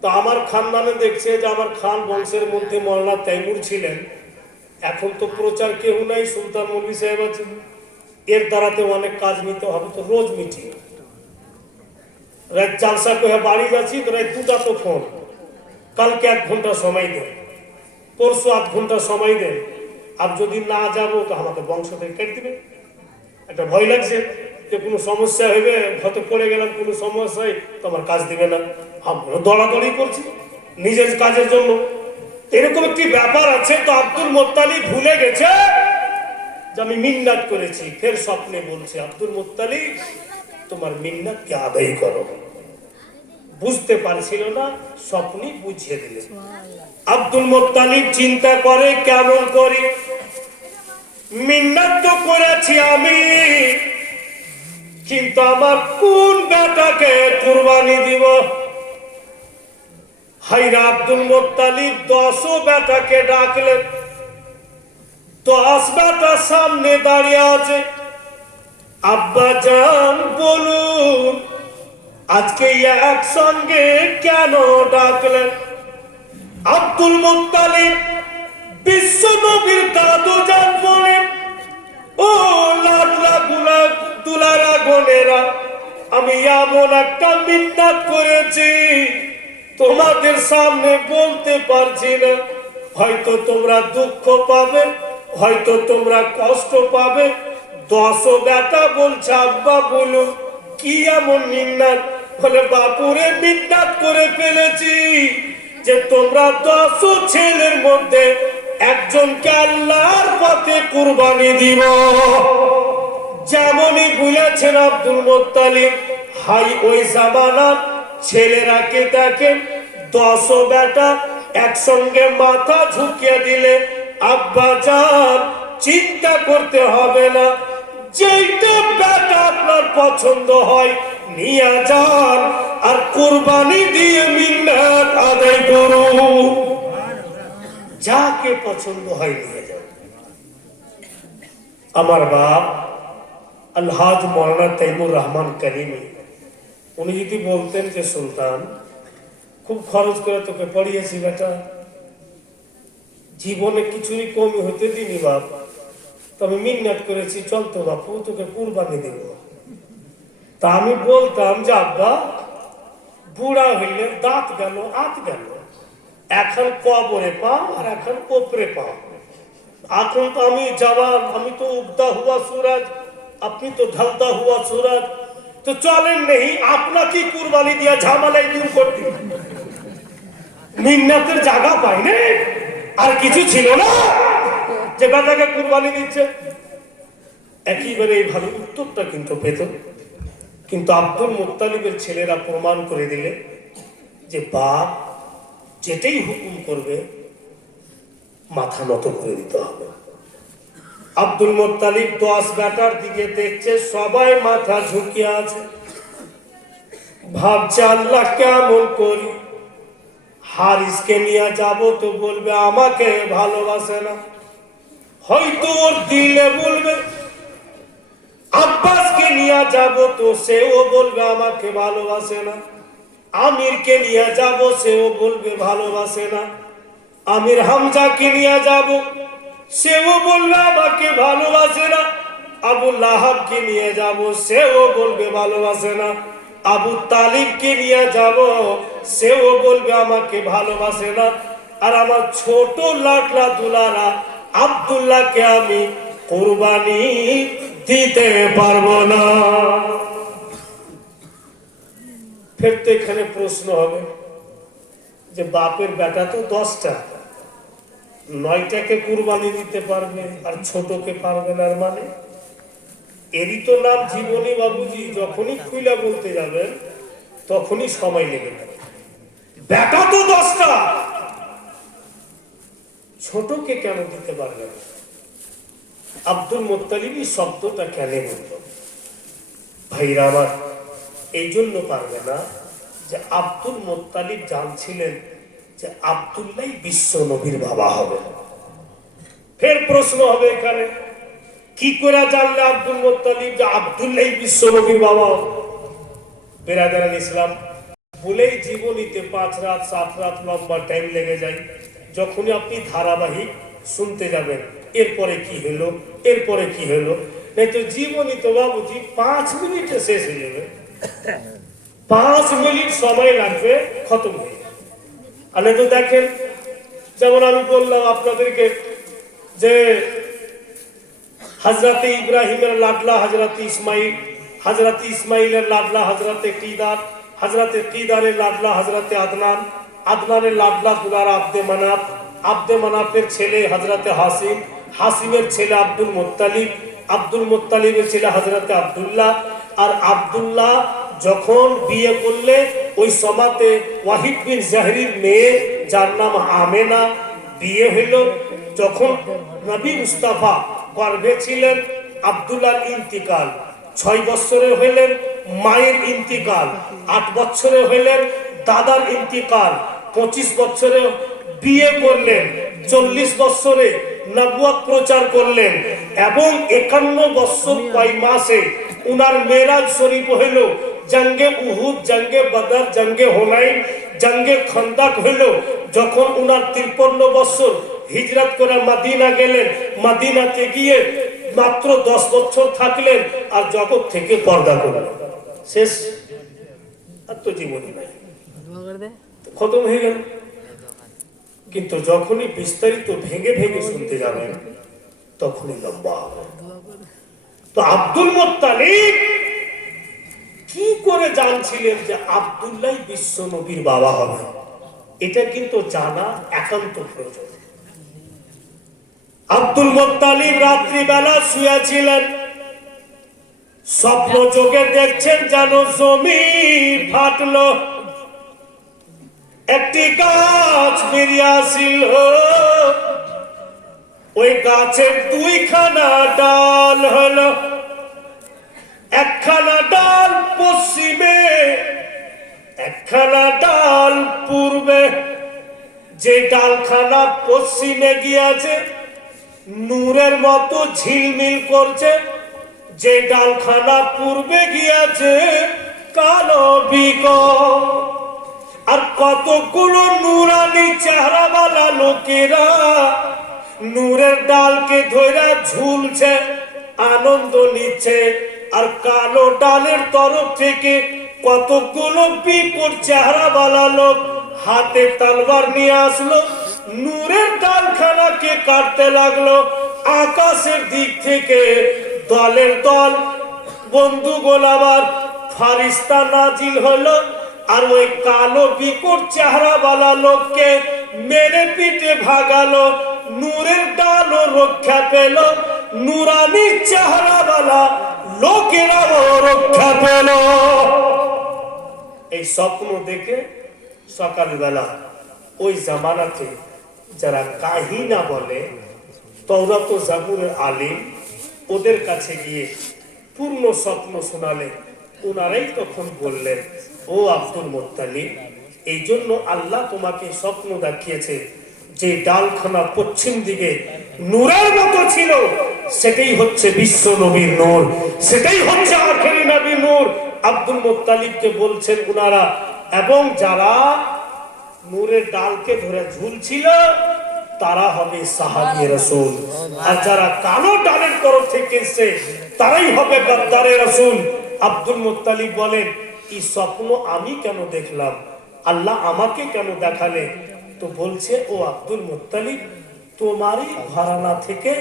তো আমার খানদানে দেখছে যে আমার খান বংশের মধ্যে মৌলানা তৈমুর ছিলেন, এখন তো প্রচার কেউ নাই, সুলতান মৌলভী সাহেব আছেন, এর দ্বারাতে অনেক কাজ নিতে হবে। তো রোজ মিটিং, রাত 4টা করে বাড়ি যাচ্ছি তো রাত 2টা তো ফোন, কালকে 1 ঘন্টা সময় দেন, পরশু 8 ঘন্টা সময় দেন, আর যদি না যাবো তো আমাকে বংশ থেকে কেটে দিবে। একটা ভয় লাগছে যে কোনো সমস্যা হবে, হয়তো পড়ে গেলাম কোনো সমস্যায় তো আমার কাজ দিবে না, আমরা দৌড়াদৌড়ি করছি নিজের কাজের জন্য। এরকম একটি ব্যাপার আছে। তো আব্দুল মুত্তালিব ভুলে গেছে যে আমি মিন্নাত করেছি, ফের স্বপ্নে বলছে আব্দুল মুত্তালিব তোমার মিন্নাতকে আদায় করো। বুঝতে পারছিল না, স্বপ্নে বুঝিয়ে দিলে। আব্দুল মুত্তালিব চিন্তা করে কেমন করি, মিন্নাত তো করেছি আমি, কিন্তু আমার কোন বেটাকে কুরবানি দিব। হাইরা আব্দুল মুত্তালিব 10 বেটাকে ডাকলেন, 10 বেটা সামনে দাঁড়িয়ে আছে। আব্বা জান বলুন আজকে একসঙ্গে কেন ডাকলেন? আব্দুল মুত্তালিব বিশ্ব নবীর দাদু জান বলেন, ও লাডলা গুলা দুলারা বোনেরা, আমি এমন একটা মিন্নাত করেছি তোমাদের সামনে বলতে পারছি না, হয়তো তোমরা দুঃখ পাবে, হয়তো তোমরা কষ্ট পাবে। 10 বেটা বলছে আব্বা বলুন কি এমন মিন্নাত? বলে বাপুরে মিন্নাত করে ফেলেছি যে তোমরা 10 ছেলের মধ্যে একজনকে আল্লাহর পথে কুরবানি দিব। যেমনই বলেছেন আব্দুল মুত্তালিব, হাই ওই জামানার ছেলেরাকে দেখেন 10 বেটা একসঙ্গে মাথা ঝুঁকিয়ে দিলে আব্বা জান চিন্তা করতে হবে না, যেইটা বেটা আপনার পছন্দ হয় নিয়ে যান, আর কুরবানি দিয়ে মিন্নাত আদায় করুন। যাকে পছন্দ হয় নিয়ে যান। আমার বাপ আলহাজ মৌলানা তাইমুর রহমান কালিমি, উনি যদি বলতেন যে সুলতান খুব খরচ করে তোকে পড়িয়েছি বেটা, জীবনে কিছুই কমই হতে দিনি বাপ, তবে মিন্নাত করেছি চল তো বাপু তোকে কুরবানি দেব। তা আমি বলতাম যে আব্বা বুড়া হইলে দাঁত গেল আত গেল, এখন কবরে পাও আর এখন কোপরে পাও, এখন তো আমি জওয়ান, আমি তো উগতা হুয়া सूरज, আপনি তো ঢলতা হুয়া सूरज, তো চলেন নেই আপনাকে কুরবানি দিয়া ঝামেলাই দূর করতে। মিন্নাতের জায়গা পাইনি, আর কিছু ছিল না যে বেটাকে কুরবানি দিচ্ছে। একেবারে এই ভালো উত্তরটা কিন্তু পেত, কিন্তু আব্দুল মুত্তালিবের ছেলেরা প্রমাণ করে দিলে যে বাপ যেটাই হুকুম করবে মাথা নত করে দিতে হবে। আব্দুল মুত্তালিব 10 বেটার দিকে দেখছে, সবাই মাথা ঝুঁকিয়ে আছে, ভাবছে আল্লাহ কেমন করি, হারিসকে নিয়ে যাব তো বলবে আমাকে ভালোবাসে না, হয়তো ওর দিলে বলবে, আব্বাসকে নিয়ে যাব তো সেও বলবে আমাকে ভালোবাসে না, আমিরকে নিয়ে যাব সেও বলবে ভালোবাসে না, আমির হামজাকে নিয়ে যাব সেও বলবে আমাকে ভালোবাসে না, আবু লাহাবকে নিয়ে যাব সেও বলবে ভালোবাসে না, আবু তালিবকে নিয়ে যাব সেও বলবে আমাকে ভালোবাসে না, আর আমার ছোট লাডলা দুলারা আব্দুল্লাহকে আমি কুরবানি দিতে পারবো না। ফের তো এখানে প্রশ্ন হবে যে বাপের বেটা তো 10টা, 9টাকে কুরবানি দিতে পারবে আর ছোটকে পারবে না, মানে এরই তো নাম জীবনী বাবুজি। যখনই খুইলা বলতে যাবেন তখনই সময় নেবে। বেটা তো 10টা, ছোটকে কেন দিতে পারবে না? আব্দুল মুত্তালিবই শব্দটা কেন বলল? ভাইরা আমার, এই জন্য পারবে না যে আব্দুল মুত্তালিব জানছিলেন যে আব্দুল্লাহ বিশ্ব নবীর বাবা হবে। ফের প্রশ্ন হবে এখানে, কি করে জানলে আব্দুল মুত্তালিব যে আব্দুল্লাহ বিশ্ব নবীর বাবা হবে? বেরাদারান ইসলাম, বলেই জীবনীতে 5 রাত 7 রাত লম্বা টাইম লেগে যায়। যখনই আপনি ধারাবাহিক শুনতে যাবেন এরপরে কি হলো, এরপরে কি হলো, নাই তো জীবনী তো বাবুজি 5 মিনিটে শেষ হয়ে যাবে। 5 মিনিট সময় লাগবে খতম হয়ে। আর তো দেখেন, যেমন আমি বললাম আপনাদেরকে যে হযরতে ইব্রাহিমের লাডলা হযরতে ইসমাইল, হযরতে ইসমাইলের লাডলা হযরতে কিদার, হযরতে কিদারের লাডলা হযরতে আদনান, আদনানের লাডলা দুলারা আব্দে মানাফ, আব্দে মানাফের ছেলে হযরতে হাসিম, হাসিমের ছেলে আব্দুল মুত্তালিব, আব্দুল মুত্তালিবের ছেলে হযরতে আব্দুল্লাহ, আর আব্দুল্লাহ যখন বিয়ে করলে ওই সমাতে ওয়াহিদ বিন জাহরির মেয়ে যার নাম আমেনা বিয়ে হইল। যখন নবী মুস্তাফা গর্ভে ছিলেন আব্দুল্লাহর ইন্তিকাল, 6 বছরে হইলেন মায়ের ইন্তিকাল, 8 বছরে হইলেন দাদার ইন্তিকাল, 25 বছরে বিয়ে করলেন, 40 বছরে নবুয়ত প্রচার করলেন, এবং 51 বছর কয় মাসে উনার মেরাজ শরীফ হইল। জঙ্গে উহুদ, জঙ্গে বদর, জঙ্গে হুনাইন, জঙ্গে খন্দক হইল। যখন উনার 53 বছর হিজরত করে মদিনা গেলেন, মদিনাতে গিয়ে মাত্র 10 বছর থাকলেন আর জগৎ থেকে পর্দা করলেন, শেষ। আর তো জীবনী নাই, খতম হয়ে গেল। কিন্তু যখনই বিস্তারিত ভেঙে ভেঙে শুনতে যাবেন তখনই লম্বা হবে। তো আব্দুল মুত্তালিব কি করে জানছিলেন যে আব্দুল্লাহ বিশ্ব নবীর বাবা হবে? এটা কিন্তু জানা একান্ত প্রয়োজন। আব্দুল মুত্তালিব রাত্রিবেলা শুয়েছিলেন, স্বপ্ন যোগে দেখছেন যেন জমিন ফাটলো, একটি গাছ বেরিয়ে আসিল, ওই গাছের দুইখানা ডাল হলো, একখানা ডাল পশ্চিমে, একখানা ডাল পূর্বে। যে ডালখানা পশ্চিমে গিয়েছে নূরের মতো ঝিলমিল করছে, যে ডালখানা পূর্বে গিয়েছে কালো বিকট। আর কতগুলো নূরানি চেহারাওয়ালা লোকেরা নূরের ডালকে ধরে ঝুলছে, আনন্দ নিচ্ছে। আর কালো ডালের তরফ থেকে কতগুলো বিকট চেহারাওয়ালা লোক হাতে তলোয়ার নিয়ে আসলো, নূরের ডালখানাকে কাটতে লাগলো। আকাশের দিক থেকে দলের দল বন্ধুগোল আবার ফারিস্তা নাজিল হলো, আর ওই কালো বিকট চেহারাওয়ালা লোককে মেরে পিঠে ভাগালো। নূরের ডালও রক্ষা পেল, নূরানি চেহারাওয়ালা লোকেরাও রক্ষা পেল। এই স্বপ্ন দেখে সকালবেলা ওই জামানাতে যারা কাহিনা বলে, তওরাত ও জাবুরের আলিম, ওদের কাছে গিয়ে পূর্ণ স্বপ্ন শোনালে ওনারাই তখন বললেন, ও আব্দুল মুত্তালিব, এই জন্য আল্লাহ তোমাকে স্বপ্ন দেখিয়েছে যে ডালখানা পশ্চিম দিকে নূরের মতো ছিল, সেটাই হচ্ছে বিশ্ব নবীর নূর, সেটাই হচ্ছে আখেরি নবীর নূর। আব্দুল মুত্তালিবকে বলছেন ওনারা, এবং যারা নূরের ডালকে ধরে ঝুলছিল তারা হবে সাহাবী রাসূল, আর যারা কালো ডালের তরফ থেকে এসে তারাই হবে গাদ্দারে রাসূল। আব্দুল মুত্তালিব বলেন, এই স্বপ্ন আমি কেন দেখলাম, আল্লাহ আমাকে কেন দেখালে? তো বলছে, ও আব্দুল মুত্তালিব, তোমারই ঘরানা থেকে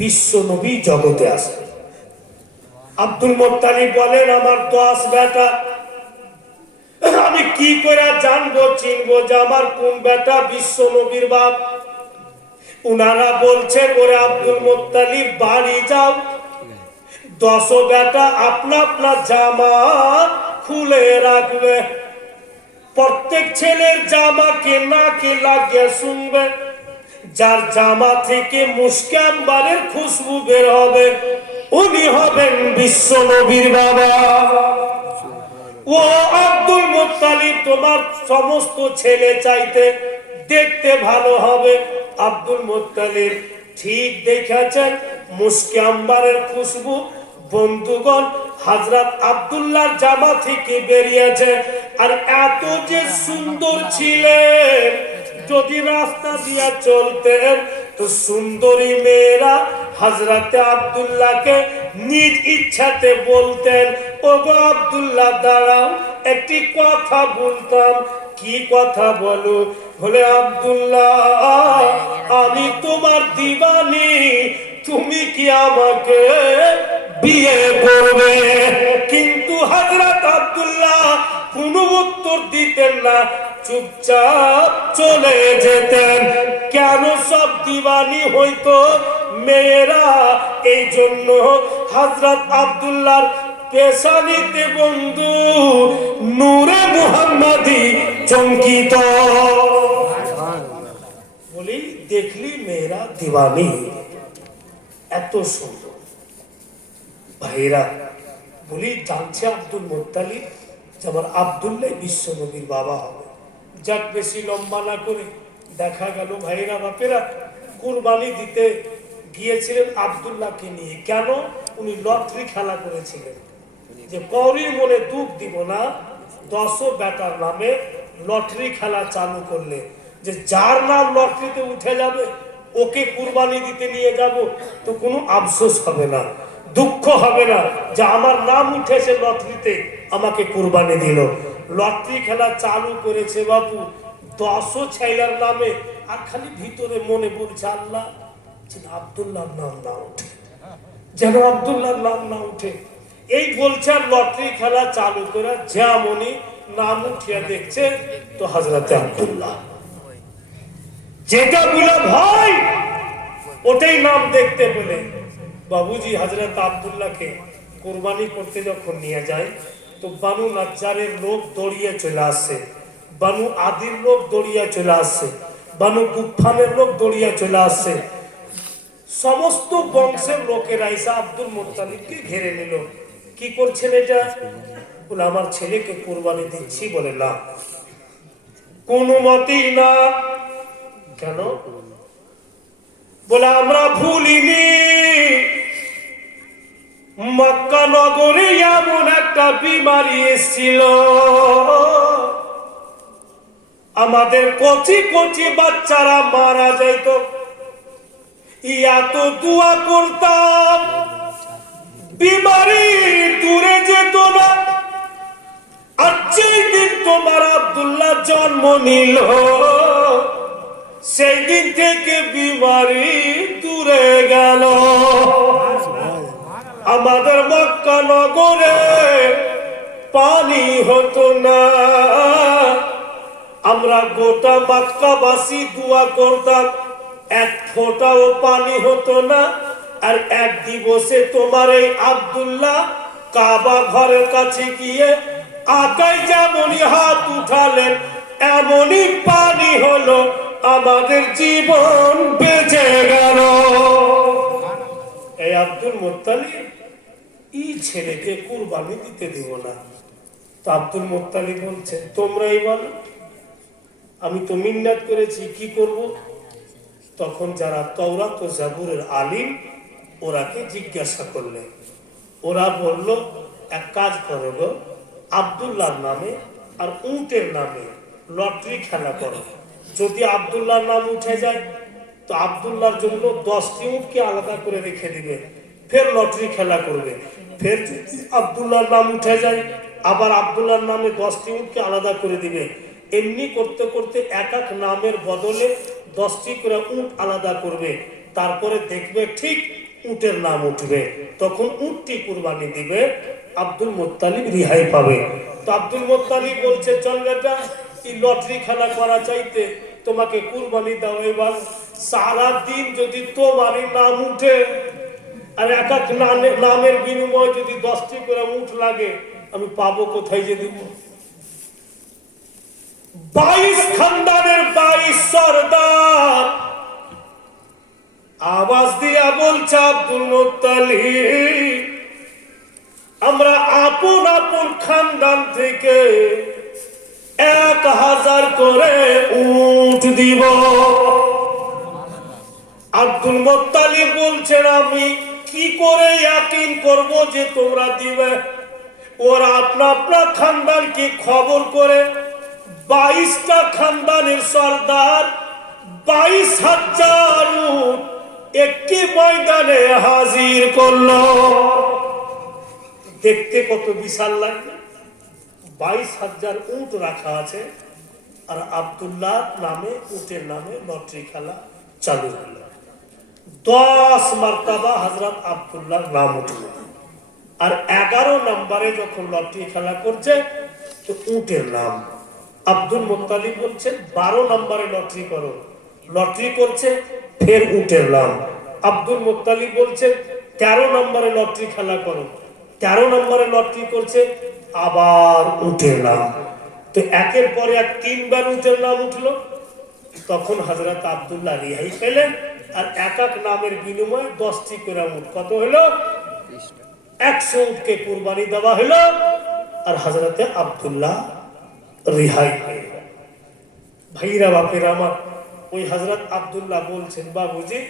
বিশ্ব নবী জগতে আসবে। আব্দুল মুত্তালিব বলেন, আমার 10 বেটা, আমি কি করে জানবো চিনবো যে আমার কোন বেটা বিশ্ব নবীর বাপ? উনারা বলছেন, ওরে আব্দুল মুত্তালিব, বাড়ি যাও, 10 বেটা আপনা আপনা জামা খুলে রাখবে, প্রত্যেক ছেলের জামাকে নাকে লাগিয়ে শুনবে, যার জামা থেকে মুশকে আম্বারের খুশবু বের হবে উনি হবেন বিশ্ব নবীর বাবা। ও আব্দুল মুত্তালিব, তোমার সমস্ত ছেলে চাইতে দেখতে ভালো হবে। আব্দুল মুত্তালিব ঠিক দেখেছেন, মুশকে আম্বারের খুশবু বন্ধুগণ হযরত আব্দুল্লাহর জামা থেকে বেরিয়েছে। আর এত যে সুন্দর ছিলেন, যদি রাস্তা দিয়ে চলতেন তো সুন্দরী মেয়েরা হযরতে আব্দুল্লাহকে নিজ ইচ্ছাতে বলতেন, ওগো আব্দুল্লাহ দাঁড়াও, একটি কথা বলতাম। কি কথা বলো? বলে, আব্দুল্লাহ, আমি তোমার দিওয়ানি, তুমি কি আমাকে বিয়ে করবে? কিন্তু হযরত আব্দুল্লাহ কোনো উত্তর দিতেন না, চুপচাপ চলে যেতেন। কেন সব দিওয়ানি হইতো মেয়েরা? এই জন্য হযরত আব্দুল্লাহর পেশানিতে বন্ধু নূরে মুহাম্মাদি চমকিত। বলি, দেখলি মেয়েরা দিওয়ানি, এত সুন্দর। ভাইরা বলি, জানছে আব্দুল মুত্তালিব যে আমার আব্দুল্লাহ বিশ্ব নবীর বাবা হবে। যাক, বেশি লম্বা না করে দেখা গেল ভাইরা বাপেরা কুরবানি দিতে গিয়েছিলেন আব্দুল্লাহকে নিয়ে। কেন? উনি লটারি খেলা করেছিলেন যে কৌরির মনে দুঃখ দিব না, 10 বেটার নামে লটারি খেলা চালু করলে যে যার নাম লটারিতে উঠে যাবে ওকে কুরবানি দিতে নিয়ে যাব, তো কোনো আফসোস হবে না, দুঃখ হবে না যে আমার নাম উঠেছে লটারিতে, আমাকে কুরবানি দিল। লটারি খেলা চালু করেছে বাবু 10 ছেলের নামে, আর খালি ভিতরে মনে বলছে, আল্লাহ যেন আব্দুল্লাহর নাম না উঠে, যেন আব্দুল্লাহর নাম না উঠে। এই বলছে, আর লটারি খেলা চালু করে যেমনই নাম উঠিয়া দেখছে তো হযরতে আব্দুল্লাহ, যেটা বলে ভাই ওটাই নাম দেখতে পেলে। বাবুজি হযরত আব্দুল্লাহকে কুরবানি করতে যখন নিয়ে যায় তো বানু নাজ্জারের লোক দৌড়িয়ে চলে আসছে, বানু আদির লোক দৌড়িয়ে চলে আসছে, বানু গুফফানের লোক দৌড়িয়ে চলে আসছে। সমস্ত বংশের লোকেরা এসে আব্দুল মুত্তালিবকে ঘিরে নিল। কি করছেন এটা? বলে আমার ছেলেকে কুরবানি দিচ্ছি। বলে না, কোনো মতেই না। কেন? বলে আমরা ভুলিনি মক্কা নগরে এমন একটা বিমারি এসেছিল, আমাদের কচি কচি বাচ্চারা মারা যাইত। এত দোয়া করতাম, বিমারি দূরে যেত না। আর যেই দিন তোমার আব্দুল্লাহ জন্ম নিল, সেই দিন থেকে বিমারি দূরে গেল। আমাদের মক্কা নগরে পানি হতো না। আমরা গোটা মক্কাবাসী দোয়া করতাম, এক ফোঁটাও পানি হতো না। আর এক দিবসে তোমার এই আব্দুল্লাহ কাবা ঘরের কাছে গিয়ে আকায় যেমনই হাত উঠালেন, এমনই পানি হলো, আমাদের জীবন বেঁচে গেল। এই আব্দুল মুত্তালিব এই ছেলেকে কুরবানি দিতে দিব না। তো আব্দুল মুত্তালিব বলছে, তোমরাই বলো, আমি তো মিন্নাত করেছি, কি করব? তখন যারা তাওরাত ও জাবুরের আলিম, ওরাকে জিজ্ঞাসা করলেন। ওরা বলল, এক কাজ করো গো, আব্দুল্লাহর নামে আর উটের নামে লটারি খেলা করো। যদি আব্দুল্লাহর নাম উঠে যায় তো আব্দুল্লাহর জন্য 10টি উটকে আলাদা করে রেখে দিবে, ফের লটারি খেলা করবে। ফের যদি আব্দুল্লাহর নাম উঠে যায়, আবার আব্দুল্লাহর নামে 10টি উটকে আলাদা করে দিবে। এমনি করতে করতে এক এক নামের বদলে 10টি করে উট আলাদা করবে। তারপরে দেখবে ঠিক উটের নাম উঠবে, তখন উটটি কুরবানি দিবে, আব্দুল মুত্তালিব রিহাই পাবে। তো আব্দুল মুত্তালিব বলছে, চল বেটা, এই লটারি খেলা করা চাইতে তোমাকে কুরবানি দাও। এবার সারা দিন যদি তোমারই নাম উঠে আর এক এক নামের বিনিময়ে যদি 10টি করে উট লাগে, আমি পাবো কোথায় যে দিব? 22 খানদানের 22 সরদার আওয়াজ দিয়া বলছে, আব্দুল মুত্তালিব, আমরা আপন আপন খানদান থেকে 1000 করে উট দিব। আব্দুল মুত্তালিব বলছেন, আমি কি করে ইয়াকিন করব যে তোমরা দিবে? ওরা আপনা আপনা খানদানকে খবর করে 22টা খানদানের সরদার 22,000 উট একটি ময়দানে হাজির করলো। দেখতে কত বিশাল লাগবে। 22,000 উট রাখা আছে, আর আব্দুল্লাহ নামে উটের নামে লটারি খেলা চালু হলো। 10 মার্তাবা হযরত আব্দুল্লাহর নাম উঠল। আর 11 নম্বরে যখন লটারি খেলা করছে, তো উটের নাম আব্দুল মুত্তালিব বলছেন 12 নম্বরে লটারি করো। লটারি করছে, ফের উটের নাম। আব্দুল মুত্তালিব বলছেন 13 নম্বরে লটারি খেলা করো। 13 নম্বরে লটারি করছে, আবার উটের নাম। তো একের পরে এক 3 বার উটের নাম উঠলো। তখন হযরত আব্দুল্লাহ রিহাই পেলেন, আর এক এক নামের বিনিময়ে 10টি করে উট, কত হলো? 100 উটকে কুরবানি দেওয়া হলো, আর হযরতে আব্দুল্লাহ রিহাই পেলেন। ভাইরা বাপের আমার, ওই হযরত আব্দুল্লাহ বলছেন, বাবুজি,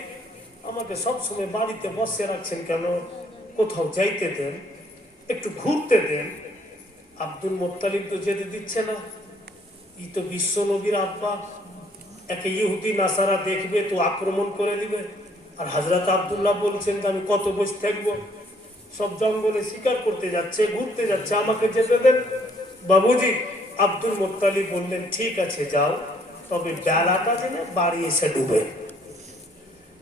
আমাকে সবসময় বাড়িতে বসে রাখছেন কেন? কোথাও যাইতে দেন, একটু ঘুরতে দেন। আব্দুল মুত্তালিব তো যেতে দিচ্ছে না। ই তো বিশ্ব নবীর আব্বা, একে ইহুদি নাসারা দেখবে তো আক্রমণ করে দিবে। আর হযরত আব্দুল্লাহ বলছেন যে আমি কত বসে থাকবো, সব জঙ্গলে শিকার করতে যাচ্ছে, ঘুরতে যাচ্ছে, আমাকে যেতে দেন। বাবুজি, আব্দুল মুত্তালিব বললেন, ঠিক আছে যাও, তবে বেলাটা যেন বাড়ি এসে ডুবে।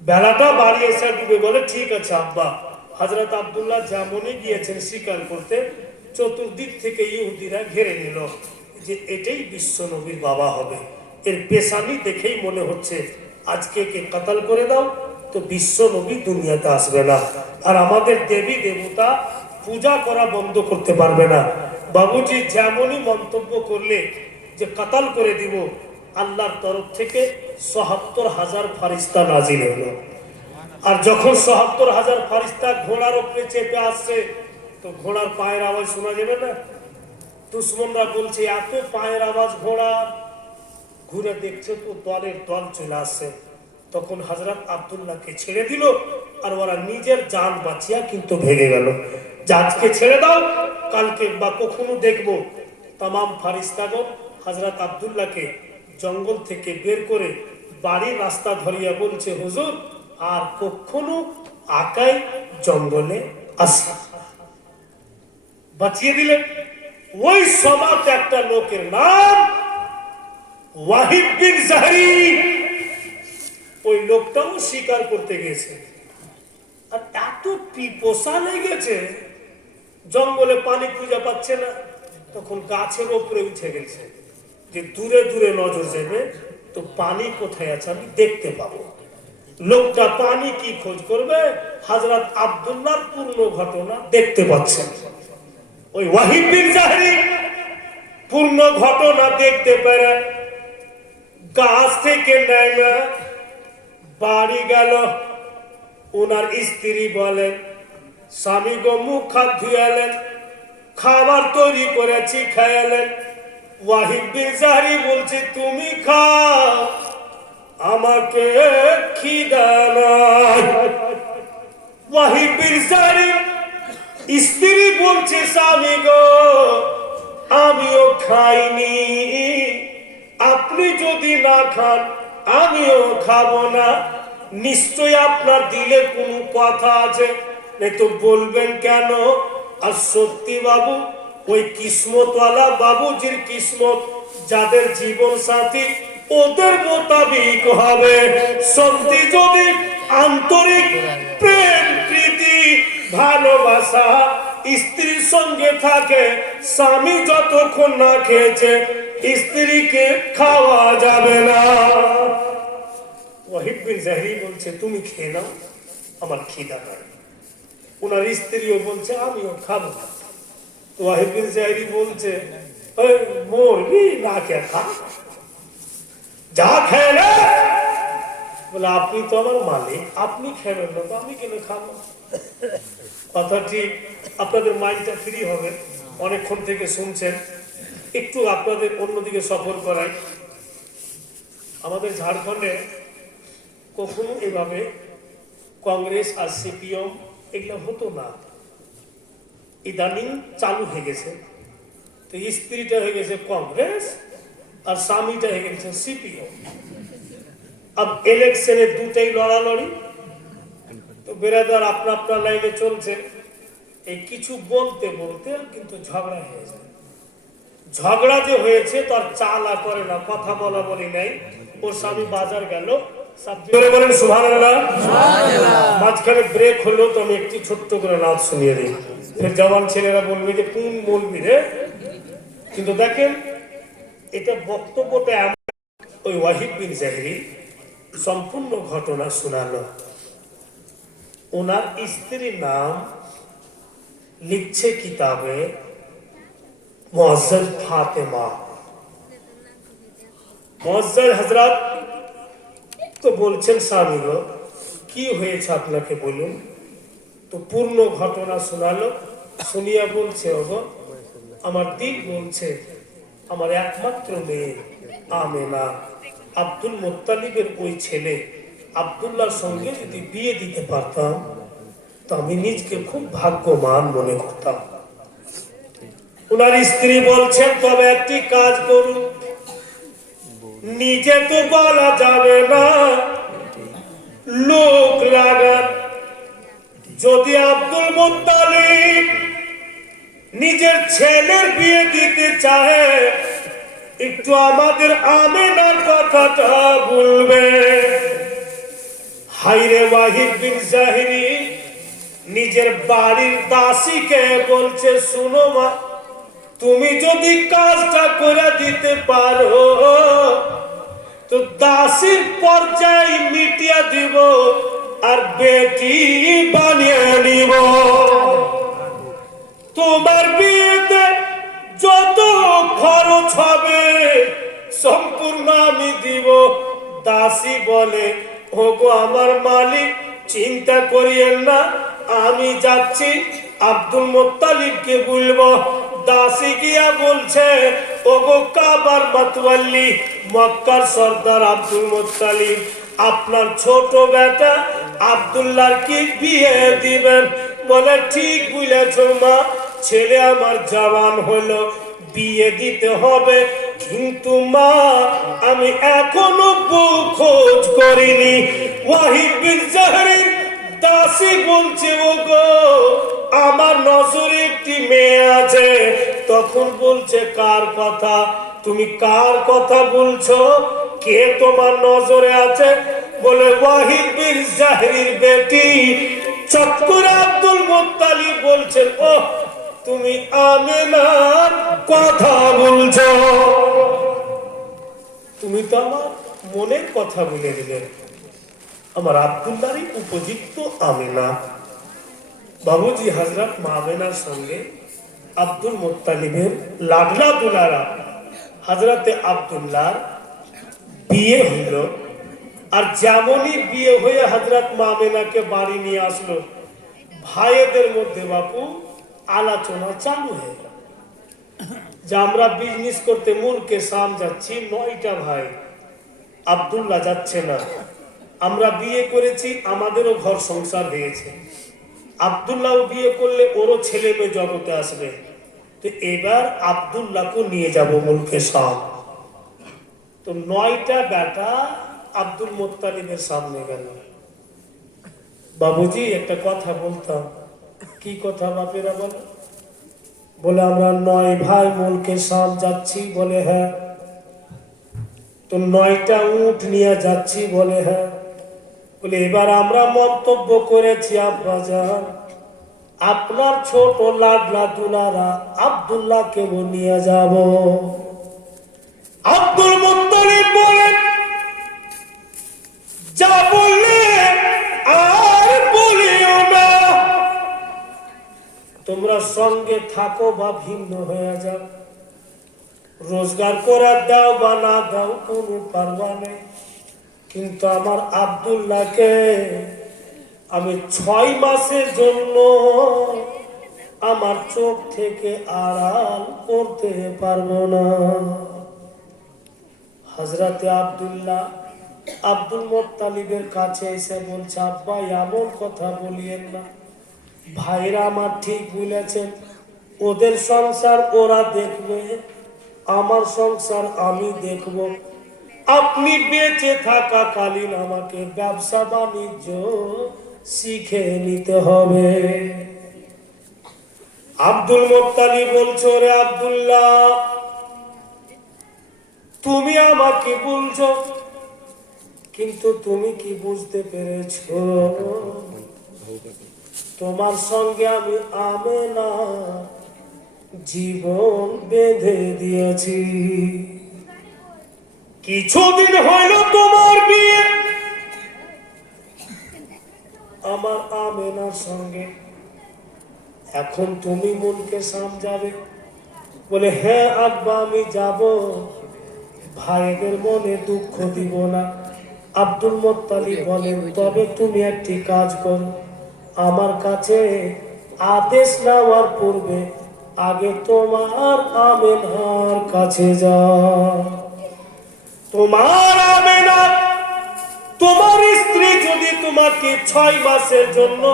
বেলাটা বাড়ি এসে ডুবে। বলে ঠিক আছে আব্বা। হযরত আব্দুল্লাহ যেমনই গিয়েছেন শিকার করতে, চতুর্দিক থেকে ইহুদিরা ঘিরে নিল যে এটাই বিশ্ব নবীর বাবা হবে। এর পেশানি দেখেই মনে হচ্ছে আজকে কে কতল করে দাও, তো বিশ্ব নবী দুনিয়াতে আসবে না, আর আমাদের দেবী দেবতা পূজা করা বন্ধ করতে পারবে না। বাবুজি যেমনই মন্তব্য করলে যে কতল করে দিব, আল্লাহর তরফ থেকে ৭৭,০০০ ফারিস্তা নাজিল হলো। আর যখন ৭৭,০০০ ফারিস্তা ঘোড়ার উপরে চেপে আসছে, তো ঘোড়ার পায়ের আওয়াজ শোনা যাবে না? দুশ্মনরা বলছে এত পায়ের আওয়াজ ঘোড়া, ঘুরে দেখছে তো দলের দল চলে আসছে। তখন হযরত আব্দুল্লাহকে ছেড়ে দিল, আর ওরা নিজের জান বাঁচিয়া কিন্তু ভেগে গেল। আজকে ছেড়ে দাও, কালকে বা কখনো দেখবো। তামাম ফারিস্তাগণ হযরত আব্দুল্লাহকে জঙ্গল থেকে বের করে বাড়ির রাস্তা ধরিয়া বলছে, হুজুর আর কখনো আকাই জঙ্গলে আসা। বাঁচিয়ে দিলেন। ওই সমাজ একটা লোকের নাম ওয়াহিদ বিন জাহরি। ওই লোকটাও স্বীকার করতে গেছে, আর এত পিপোসা লেগেছে, জঙ্গলে পানি খুঁজে পাচ্ছে না, তখন গাছের উপরে উঠে গেছে যে দূরে দূরে নজর যাবে তো পানি কোথায় আছে আমি দেখতে পাবো। লোকটা পানি কি খোঁজ করবে, হযরত আব্দুল্লাহর পূর্ণ ঘটনা দেখতে পাচ্ছেন। ওই ওয়াহিদ বিন জাহরি পূর্ণ ঘটনা দেখতে পারে, গাছ থেকে নেমে বাড়ি গেল। ওনার স্ত্রী বলেন, স্বামী গো মুখ হাত ধুয়ালেন, খাবার তৈরি করেছি খায়ালেন। ওয়াহিদ বিন জাহরি বলছে, তুমি খাও, আমাকে খিদা নাই। ওয়াহিদ বিন জাহরি স্ত্রী বলছে, স্বামী গো আমিও খাইনি, আপনি যদি না খান আমিও খাবো না। নিশ্চয় আপনার দিলে কোনো কথা আছে, তো বলবেন কেন? আর সত্যি বাবু, ওই কিসমতওয়ালা বাবুজির কিসমত, যাদের জীবন সাথী ওদের মোতাবিক হবে। সত্যি যদি আন্তরিক প্রেম প্রীতি ভালোবাসা স্ত্রীর সঙ্গে থাকে, স্বামী যতক্ষণ না খেয়েছে স্ত্রীকে খাওয়া যাবে না। ওয়াহিদ বিন জাহরি বলছে, তুমি খেয়ে নাও, আমার খিদা নাই। ওনার স্ত্রীও বলছে, আমিও খাবো না। ওয়াহিদ বিন জাহরি বলছে, মরবি না কে খা, যা খেয়ে না। বলে, আপনি তো আমার মালিক, আপনি খেবেন না তো আমি কেন খাবো? কথা ঠিক, আপনাদের মাইন্ডটা ফ্রি হবে। অনেকক্ষণ থেকে শুনছেন, একটু আপনাদের অন্যদিকে সফর করাই। আমাদের ঝাড়খণ্ডে কখনো এভাবে কংগ্রেস আর সিপিএম এগুলো হতো না, ইদানিং চালু হয়ে গেছে। তো স্ত্রীটা হয়ে গেছে কংগ্রেস আর স্বামীটা হয়ে গেছে সিপিএম। अब ইলেকশনে দুটাই লড়ালড়ি। তো বেরাদার আপনা আপনার লাইনে চলছে, এই কিছু বলতে বলতে কিন্তু ঝগড়া হয়ে যায়। ঝগড়া যে হয়েছে তার চালা করে না, কথা বলা বলি নাই। ওর স্বামী বাজার গেল, বলেন সুবহানাল্লাহ, মাঝখানে ব্রেক হলো, তো আমি একটি ছোট্ট করে নাচ শুনিয়ে দিই। ফের জওয়ান ছেলেরা বলবে যে কোন বলবি রে। কিন্তু দেখেন, এটা বক্তব্যটা ওই ওয়াহিদ বিন জাহরি সম্পূর্ণ ঘটনা শোনালো। ওনার স্ত্রীর নাম লিখছে কিতাবে মুআজ্জল ফাতেমা। মুআজ্জল হযরত তো বলছেন, স্বামী গো কি হয়েছে আপনাকে বলুন। তো পূর্ণ ঘটনা শোনালো। শুনিয়া বলছে, ওগো আমার দিল বলছে আমার একমাত্র মেয়ে আমেনা আব্দুল মুত্তালিবের ওই ছেলে আব্দুল্লাহর সঙ্গে যদি বিয়ে দিতে পারতাম তো আমি নিজকে খুব ভাগ্যবান মনে করতাম। ওনার স্ত্রী বলছেন, তবে একটি কাজ করুন, নিজে তো বলা যাবে না, লোক লাগান। যদি আব্দুল মুত্তালিব নিজের ছেলের বিয়ে দিতে চায়, একটু আমাদের আমেনার কথাটা বলবে। হাইরে ওয়াহিদ বিন জাহরি নিজের বাড়ির দাসীকে বলছে, শুনো মা, তুমি যদি কাজটা করে দিতে পারো তো দাসীর পর্যায় মিটিয়ে দিব আর বেটি বানিয়ে নিব। তোমার বিয়েতে যত খরচ হবে সম্পূর্ণ আমি দিব। দাসী বলে, ওগো আমার মালিক, চিন্তা করিয়েন না, আমি যাচ্ছি আব্দুল মুত্তালিবকে বলবো। দাসী গিয়া বলছে, ওগো কাবার মাতওয়াল্লি, মক্কার সর্দার আব্দুল মুত্তালিব, আপনার ছোট বেটা আব্দুল্লাহর কি বিয়ে দিবেন? বলে ঠিক বুঝেছ মা, ছেলে আমার জওয়ান হলো, বিয়ে দিতে হবে, কিন্তু মা আমি এখনো বউ খোঁজ করিনি। ওয়াহিদ বিন জাহরির দাসী বলছে, ওগো আমার নজরে একটি মেয়ে আছে। তখন বলছে, কার কথা? তুমি কার কথা বলছো? কে তোমার নজরে আছে? বলে ওয়াহিদ বিন জাহরির বেটি চক্কর আব্দুল মুত্তালিব বলছেন, ও তুমি আমেনার কথা বলছো। তুমি তো আমার মনের কথা বলে দিলে, আমার আব্দুল্লাহরই উপযুক্ত আমেনা। বাবুজি হযরত মা আমেনার সঙ্গে আব্দুল মুত্তালিবের লাডলা দুলারা হযরতে আব্দুল্লাহ বিয়ে হইল। আর যেমনই বিয়ে হয়ে হযরত মা আমেনাকে বাড়ি নিয়ে আসলো, ভাইদের মধ্যে বাপু আলোচনা চালু হয়ে গেল যে আমরা বিজনেস করতে মুলকে শাম যাচ্ছি, 9টা ভাই, আব্দুল্লাহ যাচ্ছে না। আমরা বিয়ে করেছি, আমাদেরও ঘর সংসার হয়েছে, আব্দুল্লাহ বিয়ে করলে ওরও ছেলে মেয়ে জগতে আসবে, তো এবার আব্দুল্লাহকে নিয়ে যাব মুলকে শাম। তো 9টা বেটা আব্দুল মুত্তালিবের সামনে গেল। বাবুজি একটা কথা বলতাম। কি কথা বাপেরা বলে? বলে আমরা 9 ভাই মুলকে শাম যাচ্ছি। বলে হ্যাঁ। তো 9টা উট নিয়ে যাচ্ছি। বলে হ্যাঁ। বলে এবার আমরা মন্তব্য করেছি আব্বাজান, আপনার ছোট লাডলা দুলারা আব্দুল্লাহকে নিয়ে যাব। আব্দুল মুত্তালিব বলেন, যা বললে আর বলিও না, তোমরা সঙ্গে থাকো বা ভিন্ন হয়ে যাও, রোজগার করে দাও বা না দাও কোনো পারবা নেই, কিন্তু আমার আব্দুল্লাহকে আমি 6 মাসের জন্য আমার চোখ থেকে আড়াল করতে পারবো না। হযরতে আব্দুল্লাহ আব্দুল মুত্তালিবের কাছে এসে বলছে, আব্বা এমন কথা বলিয়েন না, ভাইরা আমার ঠিক বলেছেন, ওদের সংসার ওরা দেখবে, আমার সংসার আমি দেখব। আপনি বেঁচে থাকাকালীন আমাকে ব্যবসা বাণিজ্য শিখে নিতে হবে। আব্দুল মুত্তালিব বলছো, রে আব্দুল্লাহ তুমি আমাকে বলছো, কিন্তু তুমি কি বুঝতে পেরেছো তোমার সঙ্গে আমি আমেনা জীবন বেঁধে দিয়েছি। কিছুদিন হইল তোমার বিয়ে, আমার আমেনার সঙ্গে, এখন তুমি মুলকে শাম যাবে। বলে হ্যাঁ আব্বা আমি যাব, ভাইদের মনে দুঃখ দিব না। আব্দুল মুত্তালিব বলেন, তবে তুমি একটি কাজ করো, আমার কাছে আদেশ নেওয়ার পূর্বে আগে তোমার আমেনার কাছে যাও। তোমার আমেনা, তোমার স্ত্রী যদি তোমাকে 6 মাসের জন্য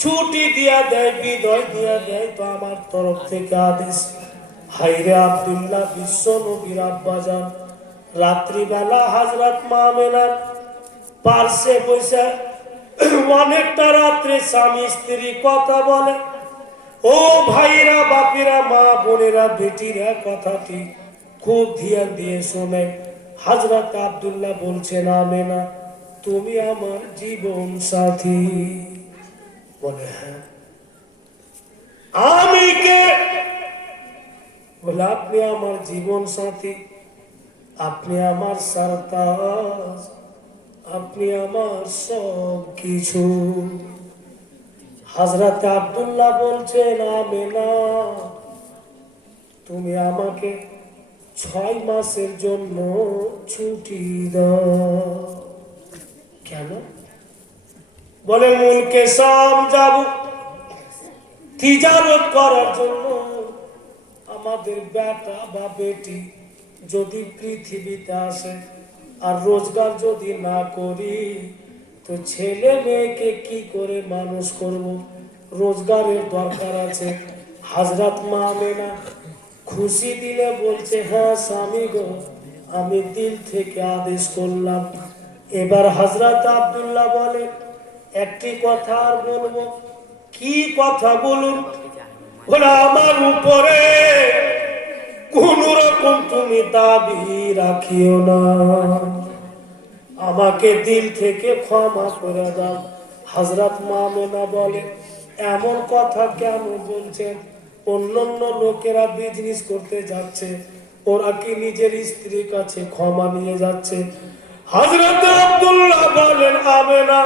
ছুটি দিয়া দেয়, বিদায় দিয়া দেয়, তো আমার তরফ থেকে আদেশ। হাইরে আব্দুল্লাহ বিশ্ব নবীর আব্বাজান রাত্রিবেলা হযরত মা আমেনার পার্শ্বে বসে অনেকটা রাত্রে স্বামী স্ত্রী কথা বলে। ও ভাইরা, বাপিরা, মা বোনেরা, বেটিরা, কথাটি খুব ধ্যান দিয়ে শোনে। হযরত আব্দুল্লাহ বলছেন, আমেনা তুমি আমার জীবন সাথী। বলে হ্যাঁ। আমি কে? বলে আপনি আমার জীবন সাথী, আপনি আমার সরতাজ, আপনি আমার সব কিছু। হযরত আব্দুল্লাহ বলছেন, আমেনা তুমি আমাকে 6 মাসের জন্য ছুটি দাও। কেন? বলে মুলকে শাম যাব তিজারত করার জন্য। আমাদের বেটা বা বেটি যদি পৃথিবীতে আসে আর রোজগার যদি না করি তো ছেলে মেয়েকে কি করে মানুষ করব? রোজগারের দরকার আছে। হযরত মা আমেনা খুশি দিলে বলছে, হ্যাঁ স্বামী গো, আমি দিল থেকে আদেশ করলাম। এবার হযরত আব্দুল্লাহ বলে, একটি কথা আর বলবো। কি কথা বলুন? বলে আমার উপরে কোন রকম তুমি দাবি রাখিও না, আমাকে দিল থেকে ক্ষমা করে দাও। হযরত মা আমেনা বলে, এমন কথা কেন বলছেন? অন্যান্য লোকেরা বিজনেস করতে যাচ্ছে, ওরা কি নিজের স্ত্রীর কাছে ক্ষমা নিয়ে যাচ্ছে? হযরত আব্দুল্লাহ বলেন, আমেনা,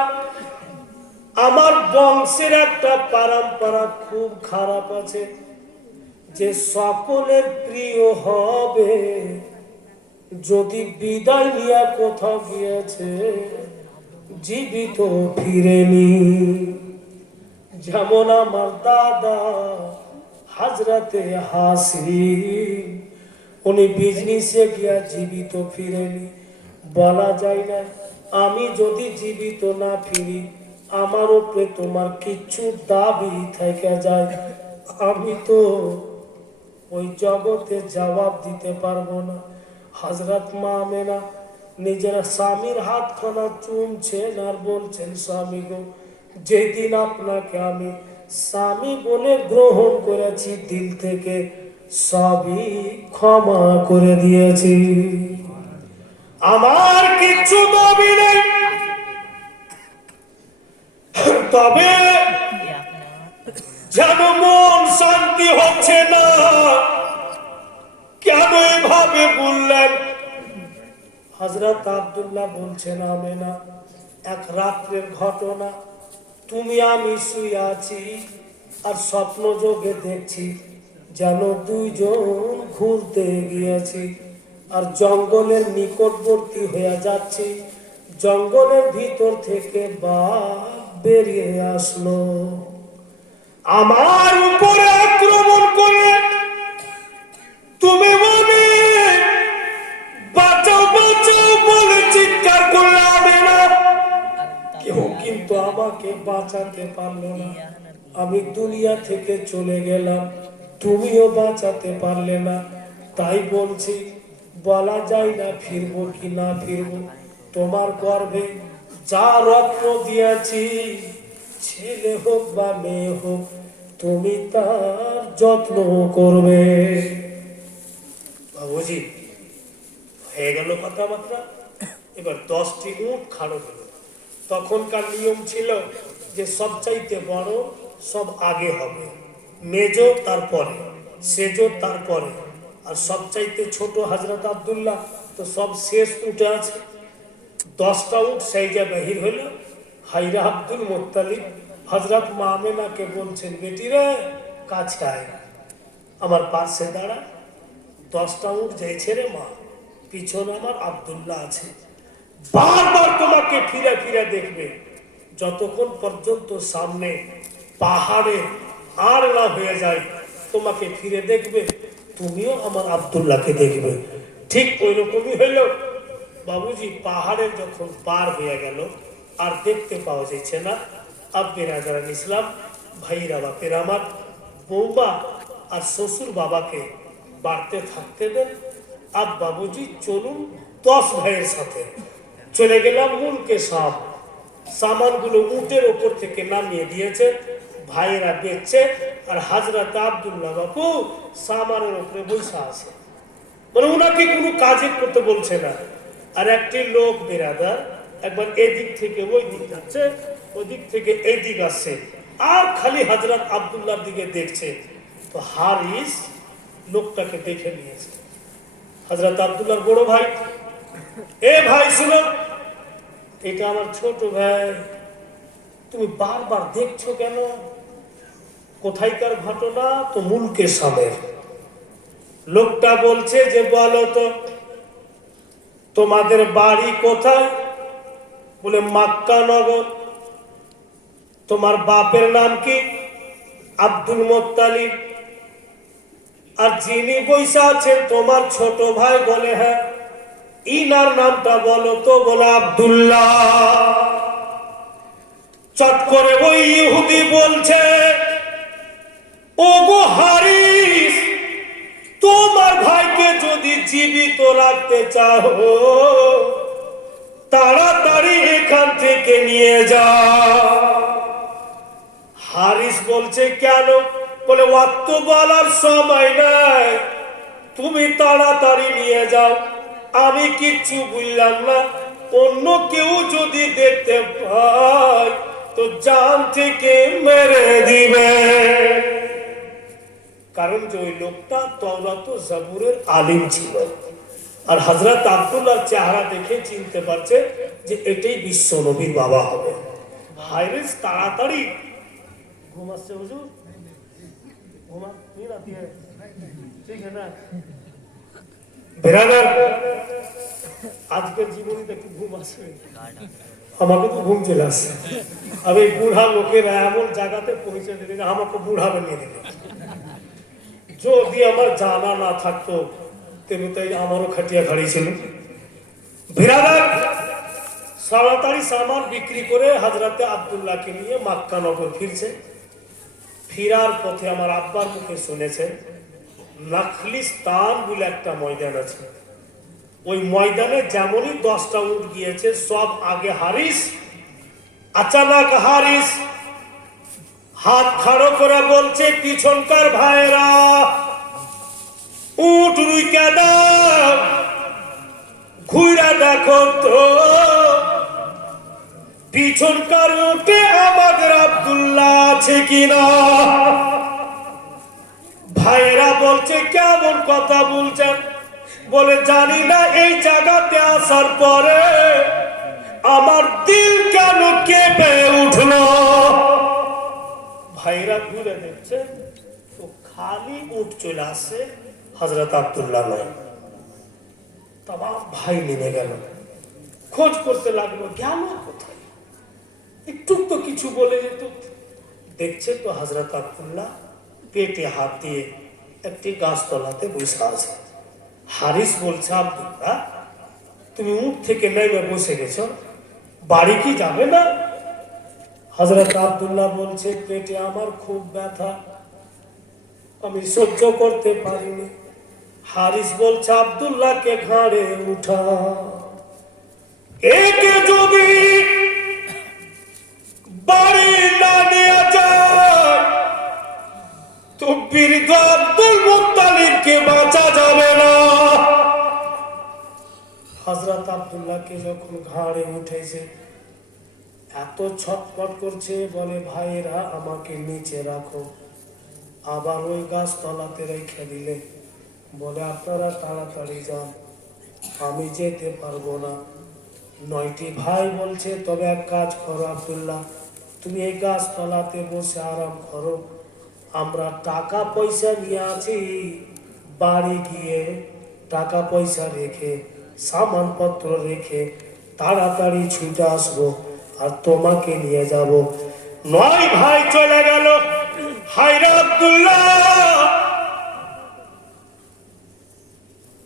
আমার বংশের একটা পরম্পরা খুব খারাপ আছে যে সকলের প্রিয় হবে যদি বিদায় নিয়ে কোথাও গিয়েছে জীবিত ফিরেনি। যেমন আমার দাদা হযরতে হাসিম, উনি বিজনেসে গিয়া জীবিত ফিরেনি। বলা যায় না আমি যদি জীবিত না ফিরি আমার উপরে তোমার কিছু দাবি থেকে যায়, আমি তো ওই জগতে জবাব দিতে পারবো না। হযরত মা আমেনা নিজের স্বামীর হাতখানা চুমছেন আর বলছেন, স্বামী গো, যেদিন আপনাকে আমি স্বামী বলে গ্রহণ করেছি দিল থেকে সবই ক্ষমা করে দিয়েছি, আমার কিচ্ছু দাবি নেই। তবে যেন মন শান্তি হচ্ছে না। কেন এভাবে বললেন? হযরত আব্দুল্লাহ বলছেন, আমেনা, এক রাত্রের ঘটনা। তুমি আমি শুয়ে আছি আর স্বপ্ন যোগে দেখছি যেন দুইজন ঘুরতে গিয়েছি আর জঙ্গলের নিকটবর্তী হয়ে যাচ্ছি। জঙ্গলের ভিতর থেকে বাঘ বেরিয়ে আসলো, আমার উপরে আক্রমণ করে। তুমি বলে বাঁচাও বাঁচাও বলে চিৎকার করলে আমেনা, কেউ কিন্তু আমাকে বাঁচাতে পারলো না। আমি দুনিয়া থেকে চলে গেলাম, তুমিও বাঁচাতে পারলে না। তাই বলছি, বলা যায় না ফিরবো কি না ফিরবো। তোমার গর্ভে যা রত্ন দিয়েছি, ছেলে হোক বা মেয়ে হোক, তুমি তার যত্ন করবে। বাবুজি হয়ে গেল কথাবার্তা। এবার 10টি উট খাড়ো হলো। তখনকার নিয়ম ছিল যে সবচাইতে বড় সব আগে হবে, মেজো তারপরে, সেজো তারপরে, আর সবচাইতে ছোট হযরত আব্দুল্লাহ তো সব শেষ উঠে আছে। 10টা উট সাইজা বাহির হইল। হাইরা আব্দুল মুত্তালিব হযরত মা আমেনাকে বলছেন, বেটি রে কাছে আয়, আমার পাশে দাঁড়া। 10টা উট যাইছে রে মা, পিছনে আমার আব্দুল্লাহ আছে। বারবার তোমাকে ফিরে ফিরে দেখবে যতক্ষণ পর্যন্ত সামনে পাহাড়ে আর না হয়ে যায়, তোমাকে ফিরে দেখবে, তুমিও আমার আব্দুল্লাহকে দেখবে। ঠিক ওই রকমই হইল। বাবুজি পাহাড়ের যখন পার হয়ে গেল আর দেখতে পাওয়া যাচ্ছে না আব্বে রাজারান ইসলাম, ভাইরা বাপের আমার, বৌমা আর শ্বশুর বাবাকে বাড়তে থাকতে দেন। আর বাবুজি চলুন 10 ভাইয়ের সাথে চলে গেলাম মুলকে শাম। সামানগুলো উটের ওপর থেকে নামিয়ে দিয়েছে, ভাইয়েরা বেচছে, আর হযরত আব্দুল্লাহ বাপু সামানের উপরে বসে আছে। মানে উনাকে কোনো কাজে করতে বলছে না। আর একটি লোক বেরাদার একবার এদিক থেকে ওই দিক যাচ্ছে, ওই দিক থেকে এই দিক আসছে, আর খালি হযরত আব্দুল্লাহর দিকে দেখছে। তো হারিস লোকটাকে দেখে নিয়েছে। হযরত আব্দুল্লাহর বড় ভাই, এ ভাই শুনো, এটা আমার ছোট ভাই, তুমি বারবার দেখছো কেন? কোথায়কার ঘটনা? তো মুলকে শামের। লোকটা বলছে যে বলো তো তোমাদের বাড়ি কোথায়? বলে মক্কা নগর। তোমার বাপের নাম কি? Abdul Muttalib. আর যিনি বৈশা আছেন তোমার ছোট ভাই, বলে হ্যাঁ। ইনার নামটা বলো তো, বলে আব্দুল্লাহ। চট করে ওই ইহুদি বলছে, ওগো হারিস, তোমার ভাইকে যদি জীবিত রাখতে চাও তাড়াতাড়ি এখান থেকে নিয়ে যাও। হারিস বলছে কেন? বলে ওয়াক্ত বলার সময় নাই, তুমি তাড়াতাড়ি নিয়ে যাও। আমি কিচ্ছু বুঝলাম না, অন্য কেউ যদি দেখতে পায় তো জান থেকে মেরে দিবে। কারণ যে ওই লোকটা তাওরাত ও জাবুরের আলিম ছিল, আর হযরত আব্দুল্লাহর চেহারা দেখে চিনতে পারছে যে এটাই বিশ্ব নবীর বাবা হবে। হারিস তাড়াতাড়ি ঘুমাচ্ছে। হুজুর ঘুমা নীंद आती है, ठीक है ना? বেরাদার, আজকের জীবনীতে একটু ঘুম আসবে, আমাকে তো ঘুম চলে আসছে। আমি বুড়া লোকেরা এমন জায়গাতে পৌঁছে দিলে আমাকে বুড়া বানিয়ে দিল। যদি আমার জানা না থাকতো তেমনি তাই আমারও খাটিয়া খাড়ি ছিল। বিরাদার, তাড়াতাড়ি সামান বিক্রি করে হযরতে আব্দুল্লাহকে নিয়ে মক্কা নগর ফিরছে। ফিরার পথে আমার আব্বার মুখে শুনেছে নাখলিস্তান বলে একটা ময়দান আছে। ওই ময়দানে যেমনই 10টা উট গিয়েছে, সব আগে হারিস। আচানক হারিস হাত খাড়ো করে বলছে, পিছনকার ভাইরা উট রুইকা দাও, ঘুরা দেখো তো পিছনকার উটে আমাদের আব্দুল্লাহ আছে কিনা। ভাইরা বলছে কেমন কথা বলছেন? বলে জানি না, এই জায়গাতে আসার পরে আমার দিল কেন কেঁপে উঠলো। ভাইরা ঘুরে দেখছে তো খালি উট চলে আসে, হযরত আব্দুল্লাহ নয়। তামাম ভাই নেমে গেল, খোঁজ করতে লাগলো, গেল কোথায়? একটু তো কিছু বলে যেত। দেখছে তো হযরত আব্দুল্লাহ পেটে হাত দিয়ে একটি গাছতলাতে বসে আছে। হারিস বলছে, আব্দুল্লাহ তুমি উঠ থেকে নেমে বসে গেছো, বাড়ি কি যাবে না? হযরত আব্দুল্লাহ বলছে, পেটে আমার খুব ব্যথা, আমি সহ্য করতে পারিনি। হারিস বলছে, আব্দুল্লাহকে ঘাড়ে উঠা, একে যদি বাড়ি না নিয়ে যায় তো বৃদ্ধ আব্দুল মুত্তালিবকে বাঁচা যাবে না। হযরত আব্দুল্লাহকে যখন ঘাড়ে উঠেছে, এত ছটফট করছে, বলে ভাইরা আমাকে নিচে রাখো। আবার ওই গাছতলাতে রেখে দিলে, বলে আপনারা তাড়াতাড়ি যান, আমি যেতে পারবো না। 9টি ভাই বলছে, তবে এক কাজ করো আব্দুল্লাহ, তুমি এই গাছতলাতে বসে আরাম করো, আমরা টাকা পয়সা নিয়ে আছি, বাড়ি গিয়ে টাকা পয়সা রেখে সামানপত্র রেখে তাড়াতাড়ি ছুটে আসবো আর তোমাকে নিয়ে যাব। 9 ভাই চলে গেল। হায়রে আব্দুল্লাহ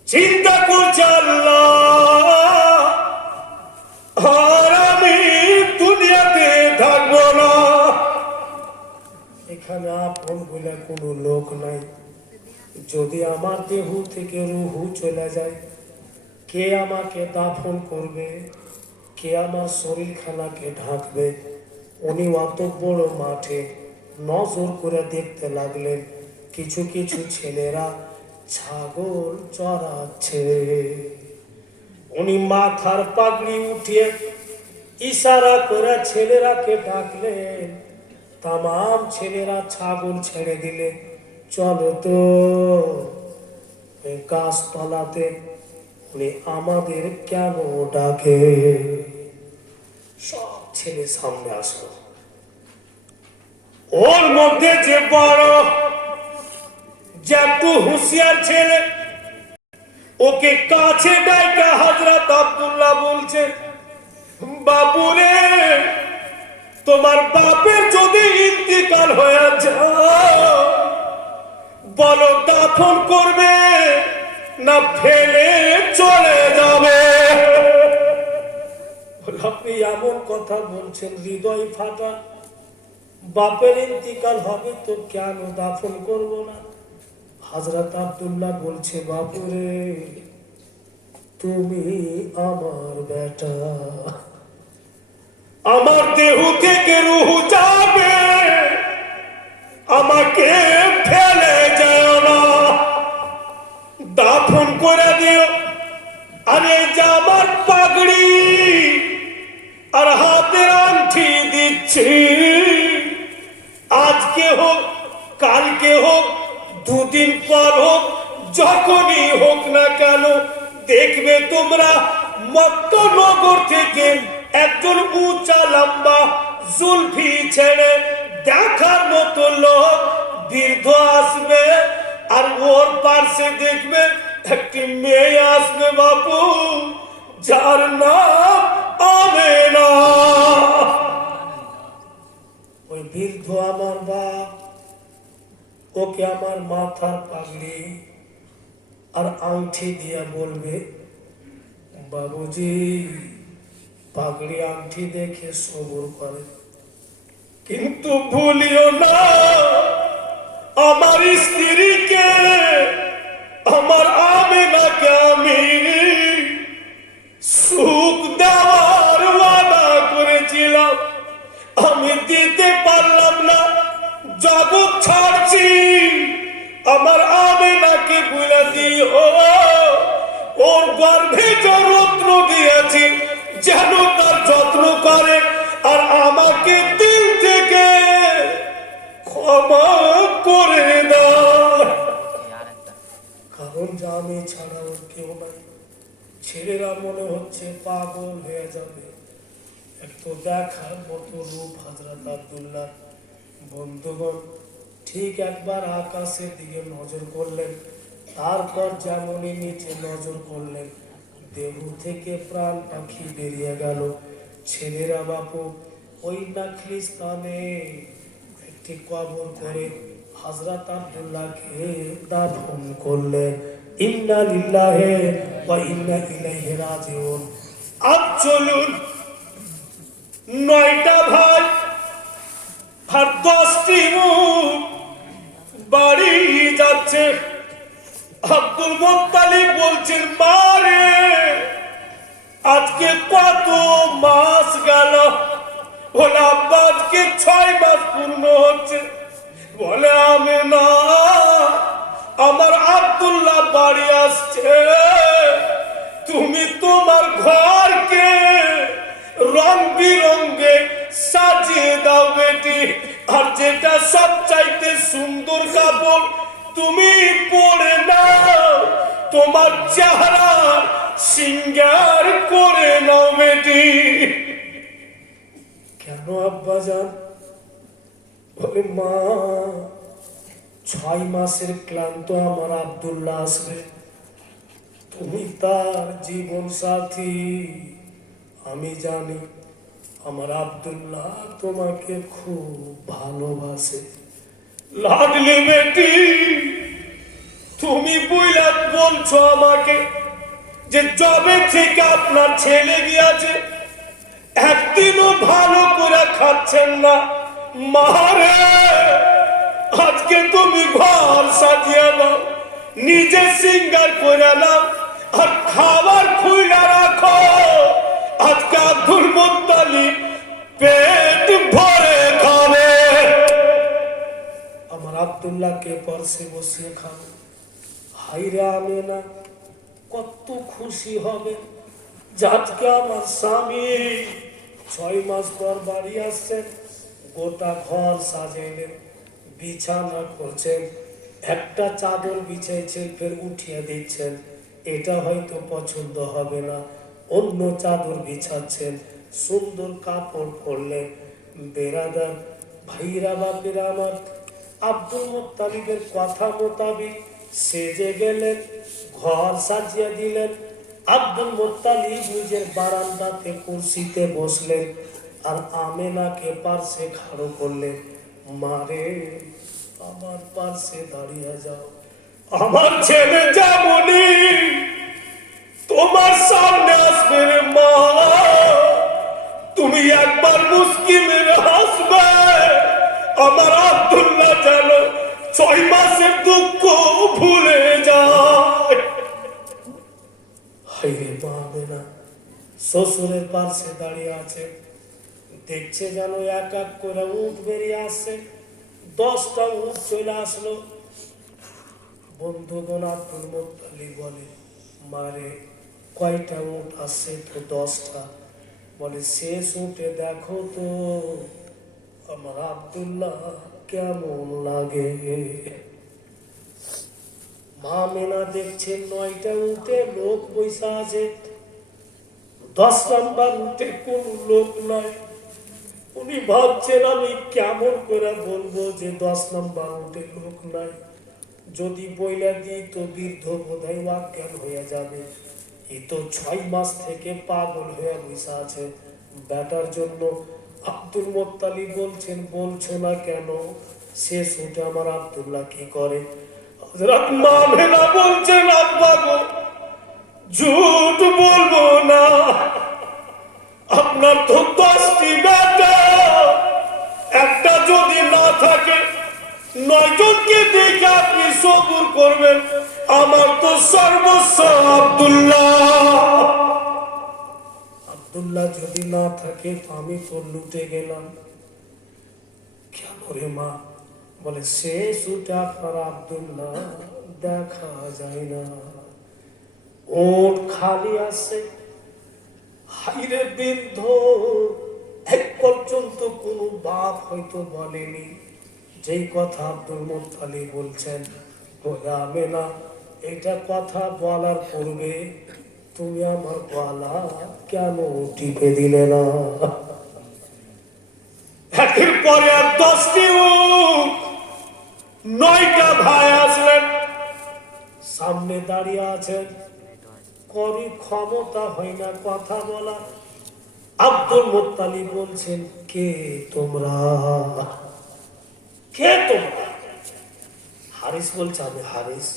চিন্তা করছে, আল্লাহ আর আমি দুনিয়াতে থাকবো না, এখানে আপন বলে কোনো লোক নাই। যদি আমার দেহ থেকে রুহু চলে যায়, কে আমাকে দাফন করবে? কে আমার শরীরখানাকে ঢাকবে? উনি অত বড় মাঠে নজর করে দেখতে লাগলেন, কিছু কিছু ছেলেরা ছাগল চড়াচ্ছে। উনি মাথার পাগড়ি উঠিয়ে ইশারা করে ছেলেরাকে ডাকলেন। তামাম ছেলেরা ছাগল ছেড়ে দিলে, চলো তো গাছতলাতে। উনি আমাদের কেন ডাকে? সব ছেলে সামনে আসলো। ওর মধ্যে যে বড়, যে একটু হুঁশিয়ার ছেলে, ওকে কাছে ডাইকা হযরত আব্দুল্লাহ বলছে, বাবুরে তোমার বাপের যদি ইন্তিকাল হয়ে যায়, বলো দাফন করবে না ফেলে চলে যাবে? আপনি এমন কথা বলছেন হৃদয় ফাটা। বাপের ইন্তিকাল হবে তো কেন দাফন করব না? হযরত আব্দুল্লাহ বলছে, বাপুরে তুমি আমার বেটা, আমার দেহ থেকে রূহ যাবে, আমাকে ফেলে যাও না, দাফন করে দিও। আরে যা আমার পাগড়ি আর হাতের আংটি দিচ্ছি, আজকে হোক কালকে হোক দুদিন পর হোক, যখনই হোক না কেন, দেখবে তোমরা মক্কা নগর থেকে একজন উঁচা লম্বা জুলফি ছেড়ে দেখার মতো লোক বৃদ্ধ আসবে, আর ওর পাশে দেখবে একটি মেয়ে আসবে বাপু, যার নাম আমেনা। ওই বৃদ্ধ আমার বাপ, ওকে আমার মাথার পাগড়ি আর আংটি দিয়া বলবে, বাবুজি পাগড়ি আংটি দেখে সবুর করে, কিন্তু ভুলিও না আমার স্ত্রীকে, আমার আমেনাকে আমি সুখ দেওয়ার ওয়াদা করেছিলাম, আমি দিতে পারলাম না, জগৎ ছাড়ছি, আমার আমেনাকে বলে দিও ওর গর্ভে যে রত্ন দিয়েছি যেন তার যত্ন করে, আর আমাকে দিল থেকে ক্ষমা করে দাও, কারণ জানি ছাড়া ওর কেউ নাই। ছেলেরা মনে হচ্ছে পাগল হয়ে যাবে, একটু দেখার মতো রূপ হযরত আব্দুল্লাহ। বন্ধুগণ, ঠিক একবার আকাশের দিকে নজর করলেন, তারপর যেমনই নিচে নজর করলেন, দেহ থেকে প্রাণ পাখি বেরিয়ে গেল। ছেলেরা বাপু ওই নাখলি স্থানে একটি কবর করে হযরত আব্দুল্লাহকে দাফন করলেন। ইন্না লিল্লাহি ওয়া ইন্না ইলাইহি রাজিউন। আজ চলুন 9টা ভাই আর 10টি মুখ বাড়ি যাচ্ছে। আব্দুল মুত্তালিব বলছেন, মারে আজকে কত মাস গেল? বলে আব্বা আজকে 6 মাস পূর্ণ হচ্ছে। বলে আমেনা, আমার আব্দুল্লাহ বাড়ি আসছে, তুমি তোমার ঘরকে রং বিরঙ্গে সাজিয়ে দাও বেটি, আর যেটা সবচাইতে সুন্দর কাপড় তুমি পরে নাও, তোমার চেহারা সিঙ্গার করে নাও বেটি। কেন আব্বা জান? বলে মা 6 মাসের ক্লান্ত আমার আব্দুল্লাহ আসবে, তুমি তার জীবন সাথী, আমি জানি আমার আব্দুল্লাহ তোমাকে খুব ভালোবাসে। লাডলি বেটি, তুমি বইলা বলছো আমাকে যে জবে থেকে আপনার ছেলে গিয়েছে একদিনও ভালো করে খাচ্ছেন না, মারে আজকে তুমি ঘর সাজিয়ে দাও, নিজে সিঙ্গার করে নাও, আর খাবার খুইলা রাখো, আজকে আব্দুল মুত্তালিব পেট ভরে খাবে। আমার আব্দুল্লাহকে পরশে বসিয়ে খাবো। হাইরে আমেনা কত খুশি হবে যে আজকে আমার স্বামী 6 মাস পর বাড়ি আসছেন, গোটা ঘর সাজাইলেন, বিছানা করছেন, একটা চাদর বিছাইছেন ফের উঠিয়ে দিচ্ছেন, এটা হয়তো পছন্দ হবে না, অন্য চাদর বিছাচ্ছেন, সুন্দর কাপড় পরলেন। বেরাদার ভাইরা বাপেরা আমার, আব্দুল মুত্তালিবের কথা মোতাবিক সেজে গেলেন, ঘর সাজিয়ে দিলেন। আব্দুল মুত্তালিব নিজের বারান্দাতে কুরসিতে বসলেন, আর আমেনাকে পার্শ্বে খাড়ো করলে, মারে আমার পার্শ্বে দাঁড়িয়ে যাও, আমার ছেলে যেমনি তোমার সামনে আসবে রে মা, তুমি একবার মুস্কি মেরে হাসবে, আমার আব্দুল্লাহ যেন 6 মাসের দুঃখ ভুলে যায়। হাইরে মা আমেনা শ্বশুরের পাশে দাঁড়িয়ে আছে, দেখছে যেন এক এক করে উঠ বেরিয়ে আসছে। 10টা উঠ চলে আসলো। বন্ধুগণ আব্দুল মুত্তালিব বলে, মারে কয়টা উঠ আসছে? তো 10টা। বলে শেষ উঠে দেখো তো আমার আব্দুল্লাহ কেমন লাগে। মা মেনা দেখছেন 9টা উঠে লোক বৈশা আছে, 10 নাম্বার উঠে কোন লোক নাই। উনি ভাবছেন আমি কেমন করে বলবো যে 10 নাম্বার উঠে লোক নাই, যদি বইলা দিই তো বৃদ্ধ বোধহয় অজ্ঞান হয়ে যাবে। এই তো 6 মাস থেকে পাগল হয়ে বসে আছে বেটার জন্য। আব্দুল মুত্তালিব বলছেন, বলছো না কেন? শেষ উঠে আমার আব্দুল্লাহ কি করে? হযরত মা মেনা বলছেন, আব্বা গো ঝুট বলবো না, আপনার তো 10টি বেটা, একটা যদি না থাকে 9 জনকে দেখে আপনি সবুর করবেন, আমার তো সর্বস্ব আব্দুল্লাহ। আব্দুল্লাহ যদি না থাকে আমি তো লুটে গেলাম। কেন রে মা? বলে শেষ উঠে আপনার আব্দুল্লাহ দেখা যায় না, ওট খালি আছে। হাইরে বৃদ্ধ, এক পর্যন্ত কোনো বাপ হয়তো বলেনি যেই কথা আব্দুল মুত্তালিব বলছেন। বলে আমেনা এটা কথা বলার পূর্বে তুমি আমার গলা কেন টিপে দিলে না? একের পরে আর 10টি উট, 9টা ভাই আসলেন, সামনে দাঁড়িয়ে আছেন, করি ক্ষমতা হয় না কথা বলা। আব্দুল মুত্তালিব বলছেন, কে তোমরা? কে তোমরা? হারিস বলছে আমি হারিস,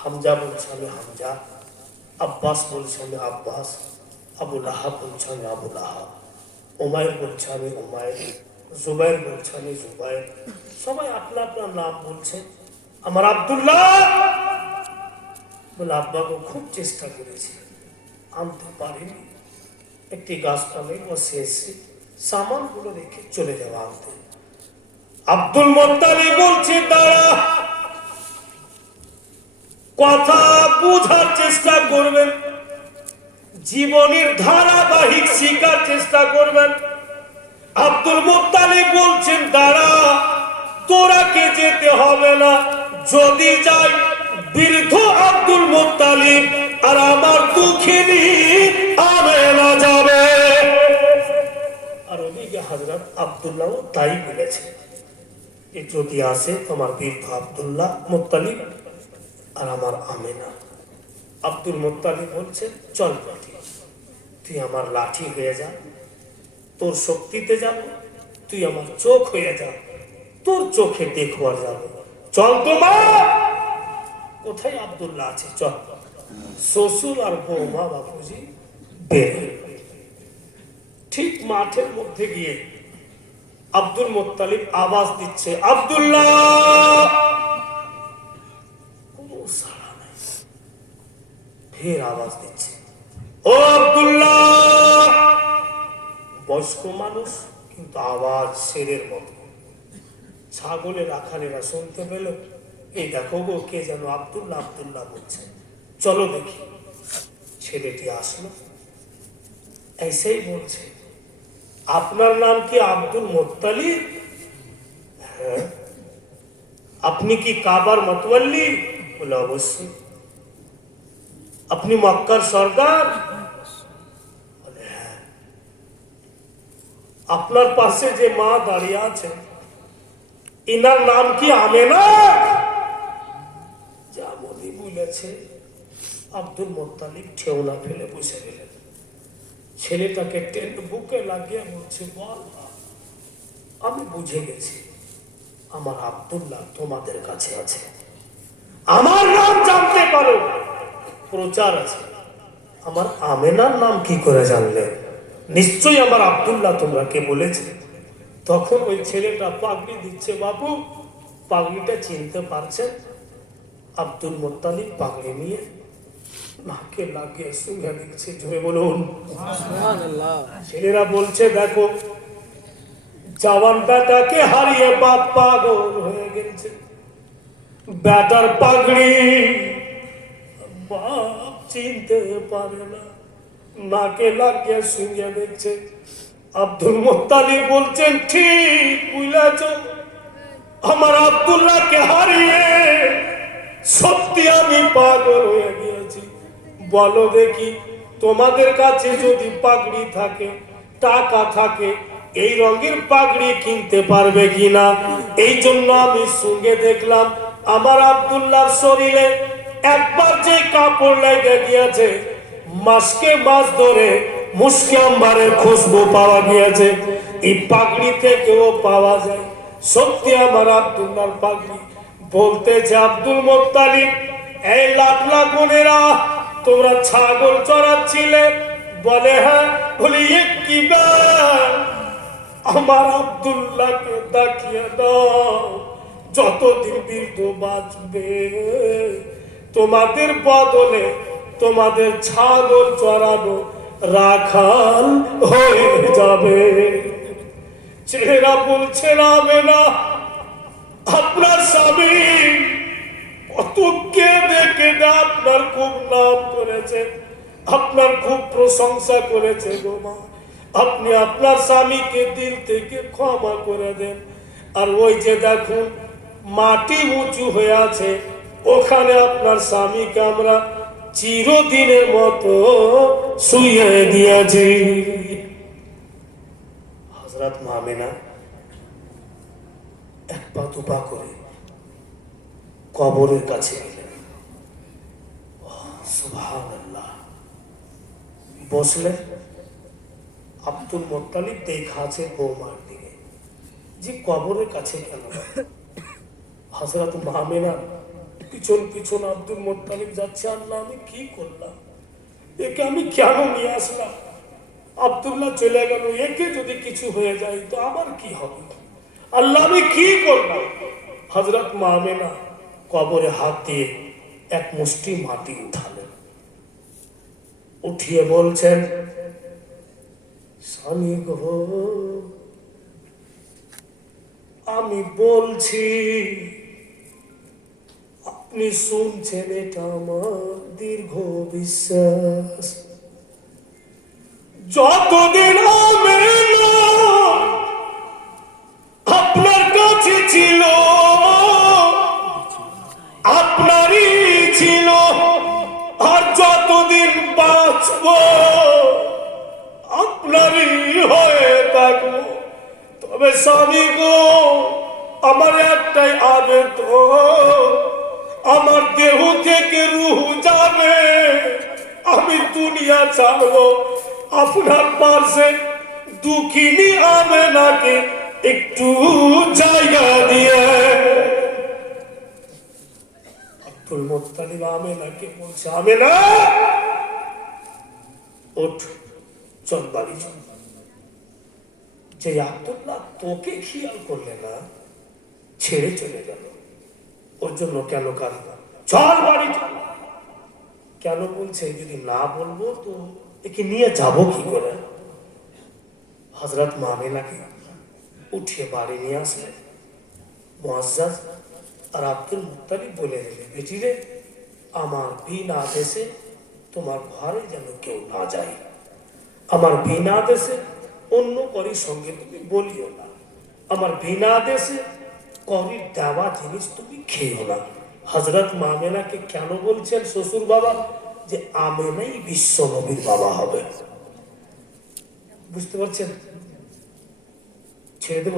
হামজা বলছে আমি হামজা, আব্বাস বলছে আমি আব্বাস, আবু লাহাব বলছে আমি আবু লাহাব, উমাইর বলছে আমি উমাইর, জুবাইর বলছে আমি জুবাইর। সবাই আপনার আপনার নাম বলছে। আমার আব্দুল্লাহ বলে, আব্বাকে খুব চেষ্টা করেছি, আনতে পারিনি, একটি গাছপালায় বসে এসে সামানগুলো রেখে চলে যাওয়া আনতে। আব্দুল মুত্তালিব বলছে, দাঁড়া, কথা বুঝার চেষ্টা করবেন, জীবনের ধারাবাহিক শিকার চেষ্টা করবেন। আব্দুল মুত্তালিব বলছেন, দাঁড়া, তোরাকে যেতে হবে না, যদি যাই বৃদ্ধ আব্দুল মুত্তালিব আর আমার দুঃখিনী আমেনা যাবে। আর ওদিকে হযরত আব্দুল্লাহ তাই বলেছে যে যদি আসে তোমার বৃদ্ধ আব্দুল্লাহ মুত্তালিব আর আমার আমেনা। আব্দুল মুত্তালিব বলছে, চল বেটি, তুই আমার লাঠি হয়ে যা, তোর শক্তিতে যাব, তুই আমার চোখ হয়ে যা, তোর চোখে দেখবার যাবে, চল তো মা। কোথায় আব্দুল্লাহ আছে? চল। শ্বশুর আর বৌমা বাপুজি বের হয়ে ঠিক মাঠের মধ্যে গিয়ে আব্দুল মুত্তালিব আওয়াজ দিচ্ছে, আব্দুল্লাহ। কোনো সাড়া নাই। ফের আওয়াজ দিচ্ছে, ও আব্দুল্লাহ। বয়স্ক মানুষ, কিন্তু আওয়াজ শেরের মতো। ছাগলের রাখালেরা শুনতে পেল, এই দেখো গো, কে যেন আব্দুল্লাহ আব্দুল্লাহ বলছে, চলো দেখি। ছেলেটি আসলো, এসেই বলছে, আপনার নাম কি আব্দুল মুত্তালিব? হ্যাঁ। আপনি কি কাবার মতওয়াল্লি? বলে অবশ্যই। আপনি মক্কার সর্দার? বলে হ্যাঁ। আপনার পাশে যে মা দাঁড়িয়ে আছে, ইনার নাম কি আমেনা? যা বলি বলেছে। আব্দুল মুত্তালিব ঠেউনা ফেলে বসে গেলেন। ছেলেটাকে বুকে লাগিয়ে বলছে, বল, আমি বুঝে গেছি আমার আব্দুল্লাহ তোমাদের কাছে আছে, আমার নাম জানতে পারো, প্রচার আছে। আমার আমেনার নাম কি করে জানলে? নিশ্চয়ই আমার আব্দুল্লাহ তোমরা কে বলেছে। তখন ওই ছেলেটা পাগড়ি দিচ্ছে, বাবু পাগড়িটা চিনতে পারছেন? আব্দুল মুত্তালিব পাগড়ি নিয়ে নাকে লাগিয়ে সঙ্গে দিচ্ছে। জোরে বলুন সুবহানাল্লাহ। ছেলেরা বলছে, দেখো জওয়ান বেটাকে হারিয়ে বাপ পাগল হয়ে গেছে, বেটার পাগড়ি বাপ চিনতে পারে না, নাকে লাগিয়ে শুনিয়ে দেখছে। আব্দুল মুত্তালিব বলছেন, ঠিক বুঝলেছ, আমার আব্দুল্লাহকে হারিয়ে সত্যি আমি পাগল হয়ে গিয়েছি। বলো দেখি, তোমাদের কাছে যদি পাগড়ি থাকে, টাকা থাকে, এই রঙের পাগড়ি কিনতে পারবে কিনা? এই জন্য আমি সঙ্গে দেখলাম আমার আব্দুল্লাহর শরীরে একবার যে কাপড় লেগে গিয়েছে, মাসকে মাস ধরে মুশকে আম্বারের খুশবু পাওয়া গিয়েছে, এই পাগড়ি থেকেও পাওয়া যায়। সত্যি আমার আব্দুল্লাহর পাগড়ি। বলতেছে আব্দুল মুত্তালিব, এই লাখ লাখ বোনেরা, তোমরা ছাগল চড়াচ্ছিলে? বলে হ্যাঁ। বলি একবার আমার আব্দুল্লাহকে দেখিয়ে দাও, যতদিন বৃদ্ধ বাঁচবে তোমাদের বদলে তোমাদের ছাগল চড়ানো রাখাল হয়ে যাবে। ছেলেরা বলছে, রামে না, আপনার স্বামী কত কেঁদে কেঁদে আপনার খুব নাম করেছে, আপনার খুব প্রশংসা করেছে গো মা, আপনি আপনার স্বামীকে দিল থেকে ক্ষমা করে দেন। আর ওই যে দেখুন মাটি উঁচু হয়ে আছে, ওখানে আপনার স্বামীকে আমরা চিরদিনের মতো শুইয়ে দিয়েছি। হযরত আমেনা এক পা দুপা করে কবরের কাছে গেলেন। সুবহানাল্লাহ। বসলেন। আব্দুল মুত্তালিব দেখা আছে বৌমার দিকে, যে কবরের কাছে কেন? হযরত আমেনা পিছন পিছন আব্দুল মুত্তালিব যাচ্ছে। আল্লাহ, আমি কি করলাম? একে আমি কেন নিয়ে আসলাম? আব্দুল্লাহ চলে গেল, একে যদি কিছু হয়ে যায় তো আমার কি হবে? আল্লাহ, আমি কি করলাম? হযরত আমেনা কবরে হাত দিয়ে এক মুষ্টি মাটি উঠালেন, উঠিয়ে বলছেন, স্বামী গো, আমি বলছি, আপনি শুনছেন, এটা আমার দীর্ঘ বিশ্বাস। যতদিন আমেনা আপনার কাছে ছিল, আপনারই ছিল, আর যতদিন বাঁচব আপনারই হয়ে থাকবো। তবে স্বামী গো, আমার একটাই আবেদন, আমার দেহ থেকে রূহ যাবে, আমি দুনিয়া ছাড়বো, আপনার পাশে দুঃখিনী আমেনাকে একটু জায়গা দিয়ে। আব্দুল মুত্তালিব আমেনাকে বলছে, আমেনা ওঠ, চল বাড়ি চল। যে আব্দুল্লাহ তোকে খেয়াল করলে না, ছেড়ে চলে গেল, ওর জন্য কেন কাঁদবা? চল বাড়ি চল। কেন বলছে? যদি না বলবো তো একে নিয়ে যাবো কি করে? হযরত আমেনাকে উঠিয়ে বাড়ি নিয়ে আসলে মুআজ্জাজ আর আব্দুল মুত্তালিব বলে দিলে, বেটি রে, আমার বিনা আদেশে তোমার ঘরে যেন কেউ না যায়, আমার বিনা আদেশে অন্য করির সঙ্গে তুমি বলিও না, আমার বিনা আদেশে করির দেওয়া জিনিস তুমি খেয়েও না। হযরত আমেনাকে কেন বলছেন শ্বশুর বাবা? যে আমেনাই বিশ্ব নবীর বাবা হবে। বুঝতে পারছেন? ছেড়ে দেব?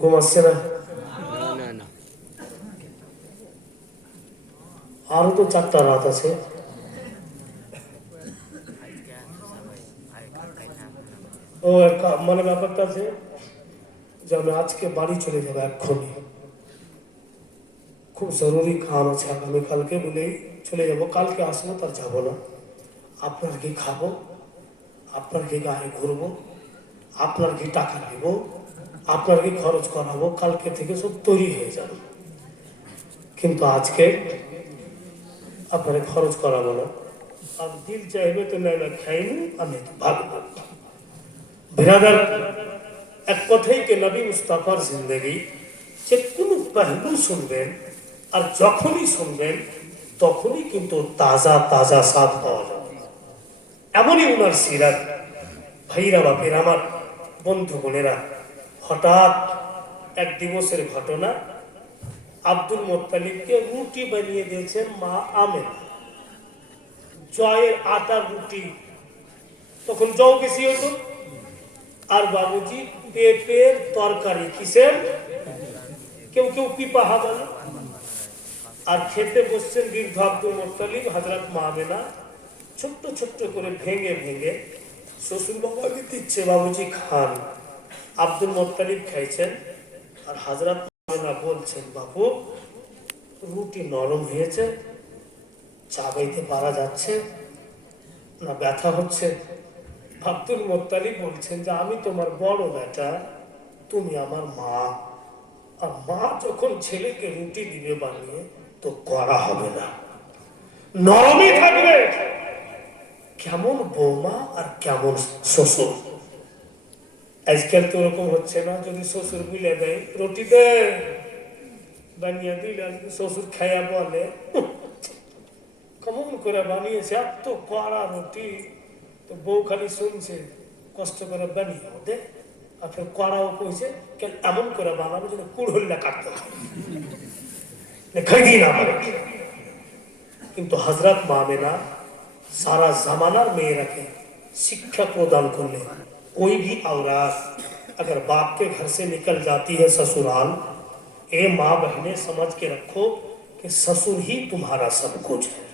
ঘুমাচ্ছে না? আরো তো 4টা রাত আছে। ও মানে ব্যাপারটা আছে যে আমি আজকে বাড়ি চলে যাবো এক্ষুনি, খুব জরুরি কাম আছে আগামীকালকে বলেই চলে যাব, কালকে আসবো তার যাবো না। আপনার কি খাবো, আপনার কি গায়ে ঘুরবো, আপনার কি টাকা দেবো, আপনার কি খরচ করাবো, কালকে থেকে সব তৈরি হয়ে যাবে। কিন্তু আজকে আপনার খরচ করাবো না। আর দিল চাইবে তো না খাইনি, আমি তো ভাগবো। বিরাদার, এক কথাই কে নবী মুস্তাফার জিন্দগি যে কোনো পহলু শুনবেন আর যখনই শুনবেন তখনই কিন্তু তাজা তাজা স্বাদ পাওয়া যাবে। এমনই উনার সিরাত। ভাইরা বাপের আমার, বন্ধু বোনেরা, হঠাৎ এক দিবসের ঘটনা, আব্দুল মোত্তালিবকে রুটি বানিয়ে দিয়েছেন মা আমেনা। জয়ের আটার রুটি, তখন জও বেশি হতো। আর বাবুজি পেঁপের তরকারি, কিসের, কেউ কেউ পিপাহা বলে। আর খেতে বসছেন বৃদ্ধ আব্দুল মোত্তালিব, হযরত মা আমেনা ছোট্ট ছোট্ট করে ভেঙে ভেঙে শ্বশুর বাবাকে দিচ্ছে, বাবুজি খান। আব্দুল মোত্তালিব খাইছেন আর হযরত মা আমেনা বলছেন, বাবু রুটি নরম হয়েছে, চাবাইতে পারা যাচ্ছে না, ব্যথা হচ্ছে। আব্দুল মোত্তালিব বলছেন যে আমি তোমার বড় বেটা, তুমি আমার মা, আর মা যখন ছেলেকে রুটি দিবে বানিয়ে তো করা হবে না, নরমই থাকবে। কেমন বৌমা আর কেমন শ্বশুর। আজকাল তো ওরকম হচ্ছে না, যদি শ্বশুর বুলে দেয় রুটি দে বানিয়ে দিলে, শ্বশুর খাইয়া বলে কেমন করে বানিয়েছে, এত কড়া রুটি। তো বউ খালি শুনছে, কষ্ট করে বানিয়ে দে, আর ফের কড়াও কইছে এমন করে বানাবো যেন কুড়হল্লা কাটতে হবে, খাই না পারে। কিন্তু হযরত মা আমেনা सारा जमाना मेरा के शिक्षा प्रदान करने। कोई भी औरत अगर बाप के घर से निकल जाती है ससुराल, ए माँ बहने समझ के रखो कि ससुर ही तुम्हारा सब कुछ है।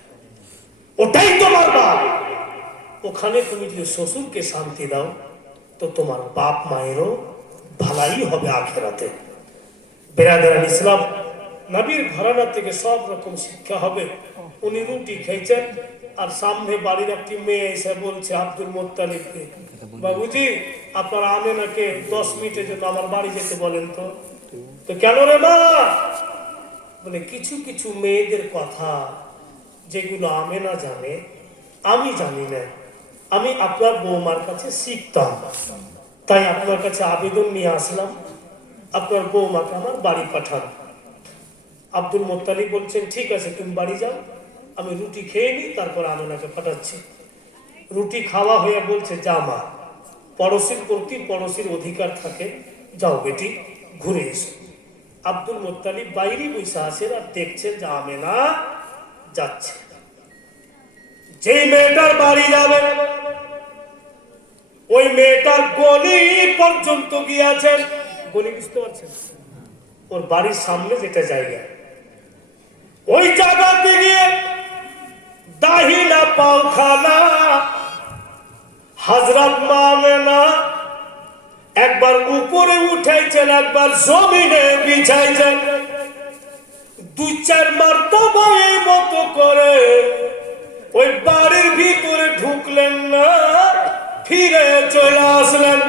ওটাই তোমার বাপ। ওখানে তুমি যদি শ্বশুরকে শান্তি দাও তো তোমার বাপ মায়েরও ভালাই হবে আখিরাতে। বেরাদারান ইসলাম, নবীর ঘরানা থেকে সব রকম শিক্ষা হবে। উনি রুটি খেয়েছেন আর সামনে বাড়ির একটি মেয়ে এসে বলছে আব্দুল মোত্তালিবকে, বাবুজি আপনার আমেনাকে 10 মিনিটের জন্য আমার বাড়ি যেতে বলেন তো। তো কেন রে মা? বলে কিছু কিছু মেয়েদের কথা যেগুলো আমেনা জানে আমি জানি না, আমি আপনার বৌমার কাছে শিখতাম, তাই আপনার কাছে আবেদন নিয়ে আসলাম, আপনার বৌমাকে আমার বাড়ি পাঠান। আব্দুল মোত্তালিব বলছেন ঠিক আছে তুমি বাড়ি যাও, আমি রুটি খেয়ে নিই, তারপর আমেনাকে পাঠাচ্ছি। রুটি খাওয়া হয়ে বলছে যা মা, পড়োশির প্রতি পড়োশির অধিকার থাকে, যাও বেটি ঘুরে এসো। আব্দুল মোত্তালিব বাইরে বসে আছেন আর দেখছেন যে আমেনা যাচ্ছে। যেই মেয়েটার বাড়ি যাবে ওই মেয়েটার গলি পর্যন্ত গিয়েছেন। গলি বুঝতে পারছেন? ওর বাড়ির সামনে যেটা জায়গা, ওই জায়গাতে গিয়ে দাহিনা পাওখানা হযরত মা আমেনা একবার উপরে উঠাইছেন, একবার জমিনে বিছাইছেন। 2-4 মারতবা এই মতো করে ওই বাড়ির ভিতরে ঢুকলেন না, ফিরে চলে আসলেন।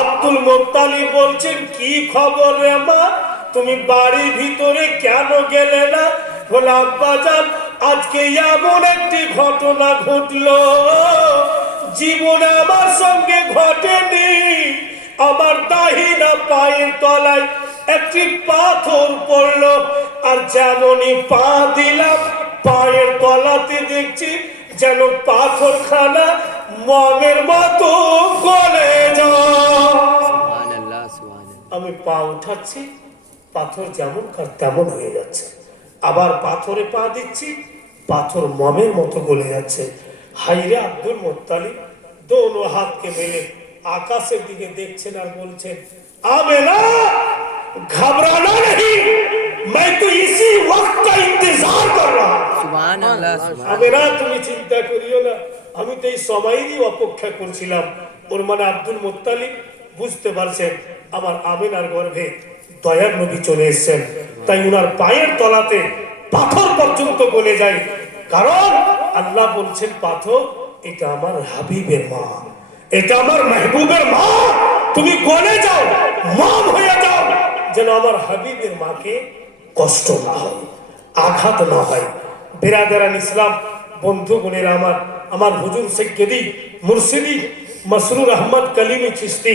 আব্দুল মোত্তালিব বলছেন কি খবর রে মা, তুমি বাড়ির ভিতরে কেন গেলে না? বলে আব্বাজান আজকে এমন একটি ঘটনা ঘটলো জীবনে আমার সঙ্গে ঘটেনি। আমার দাহিনা পায়ের তলায় একটি পাথর পড়লো, আর যেমনই পা দিলাম পায়ের তলাতে দেখছি যেন পাথরখানা মমের মতো গলে যায়। আমি পা উঠাচ্ছি, পাথর যেমন তেমন হয়ে যাচ্ছে, আবার পাথরে পা দিচ্ছি, পাথর মমের মতো গলে যাচ্ছে। হাইরে আব্দুল মোত্তালিব দোনো হাতকে মেলে আকাশের দিকে দেখছেন আর বলছেন আমেনা घबराना नहीं, मैं तो इसी वक्त का इंतजार कर रहा हूं। सुभान अल्लाह, सुभान। আমেনা তুমি চিন্তা করিও না, আমি তো এই সময়ই অপেক্ষা করছিলাম ওর মানে আব্দুল মুত্তালিব বুঝতে পারছেন আমার আমিনার গর্ভে দয়ার নবী চলে এসেছেন, তাই উনার পায়ের তলাতে পাথর পর্যন্ত গলে যায়। কারণ আল্লাহ বলছেন পাথর এটা আমার হাবিবের মা, এটা আমার মেহবুবের মা, তুমি গলে যাও, মাম হয়ে যাও, যেন আমার হাবিবের মাকে কষ্ট না হয়, আঘাত না হয়। বিরাদারান ইসলাম, বন্ধু বোনেরা আমার, আমার হুজুর সৈয়দি মুর্শিদি মসরুর আহমদ কলিমি চিশতি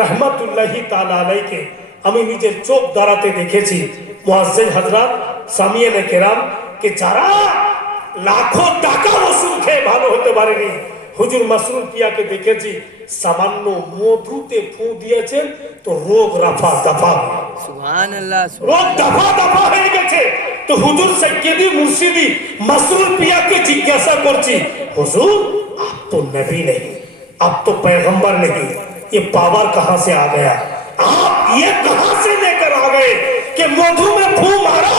রহমতুল্লাহি তাআলা আলাইকে আমি নিজের চোখ দ্বারাতে দেখেছি। মুআজ্জিজ হযরত, সামিয়ানে কেরাম, কে যারা লাখো টাকা ওসুল খেয়ে ভালো হতে পারেনি, হুজুর মাসরুর পিয়াকে দেখেছি সামান্য মধুতে ফু দিয়েছেন তো রোগ রাফা দফা, সুবহানাল্লাহ, রোগ দফা দফা হয়ে গেছে। তো হুজুর সৈয়দি মুর্শিদি মাসরুর পিয়াকে জিজ্ঞাসা করছি, হুজুর आप तो नबी नहीं, आप तो पैगंबर नहीं, ये पावर कहां से आ गया, आप ये कहां से लेकर आ गए कि मधु में फू मारा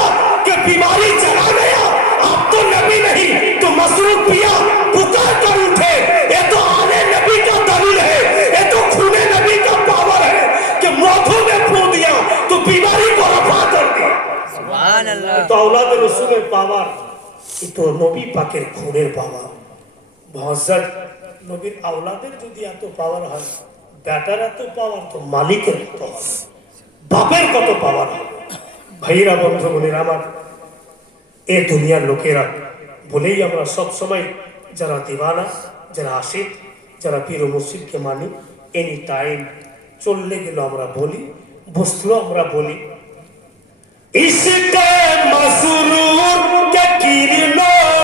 कि बीमारी चला गया, आप तो नबी नहीं। तो मसरूर पिया पुकार कर उठे, ये तो आने नबी का दलील है, ये तो खूने नबी का पावर है कि मधु में फू दिया तो बीमारी को रफा कर दिया, सुभान अल्लाह। तो औलाद रसूलेर पावर, ये तो नबी पाकेर खूनेर पावर। মুআজ্জিজ নবীর আওলাদের যদি এত পাওয়ার হয়, বেটার এত পাওয়ার তো মালিকের কত হবে, বাপের কত পাওয়ার হবে। ভাইরা, বন্ধু বোনেরা আমার, এ দুনিয়ার লোকেরা বলেই আমরা সব সময় যারা দিওয়ানা, যারা আশিক, যারা পীর ও মুর্শিদকে মানি, এনি টাইম চললে গেল আমরা বলি, বসলেও আমরা বলি, ইশকে মাসরুর কে কিরনো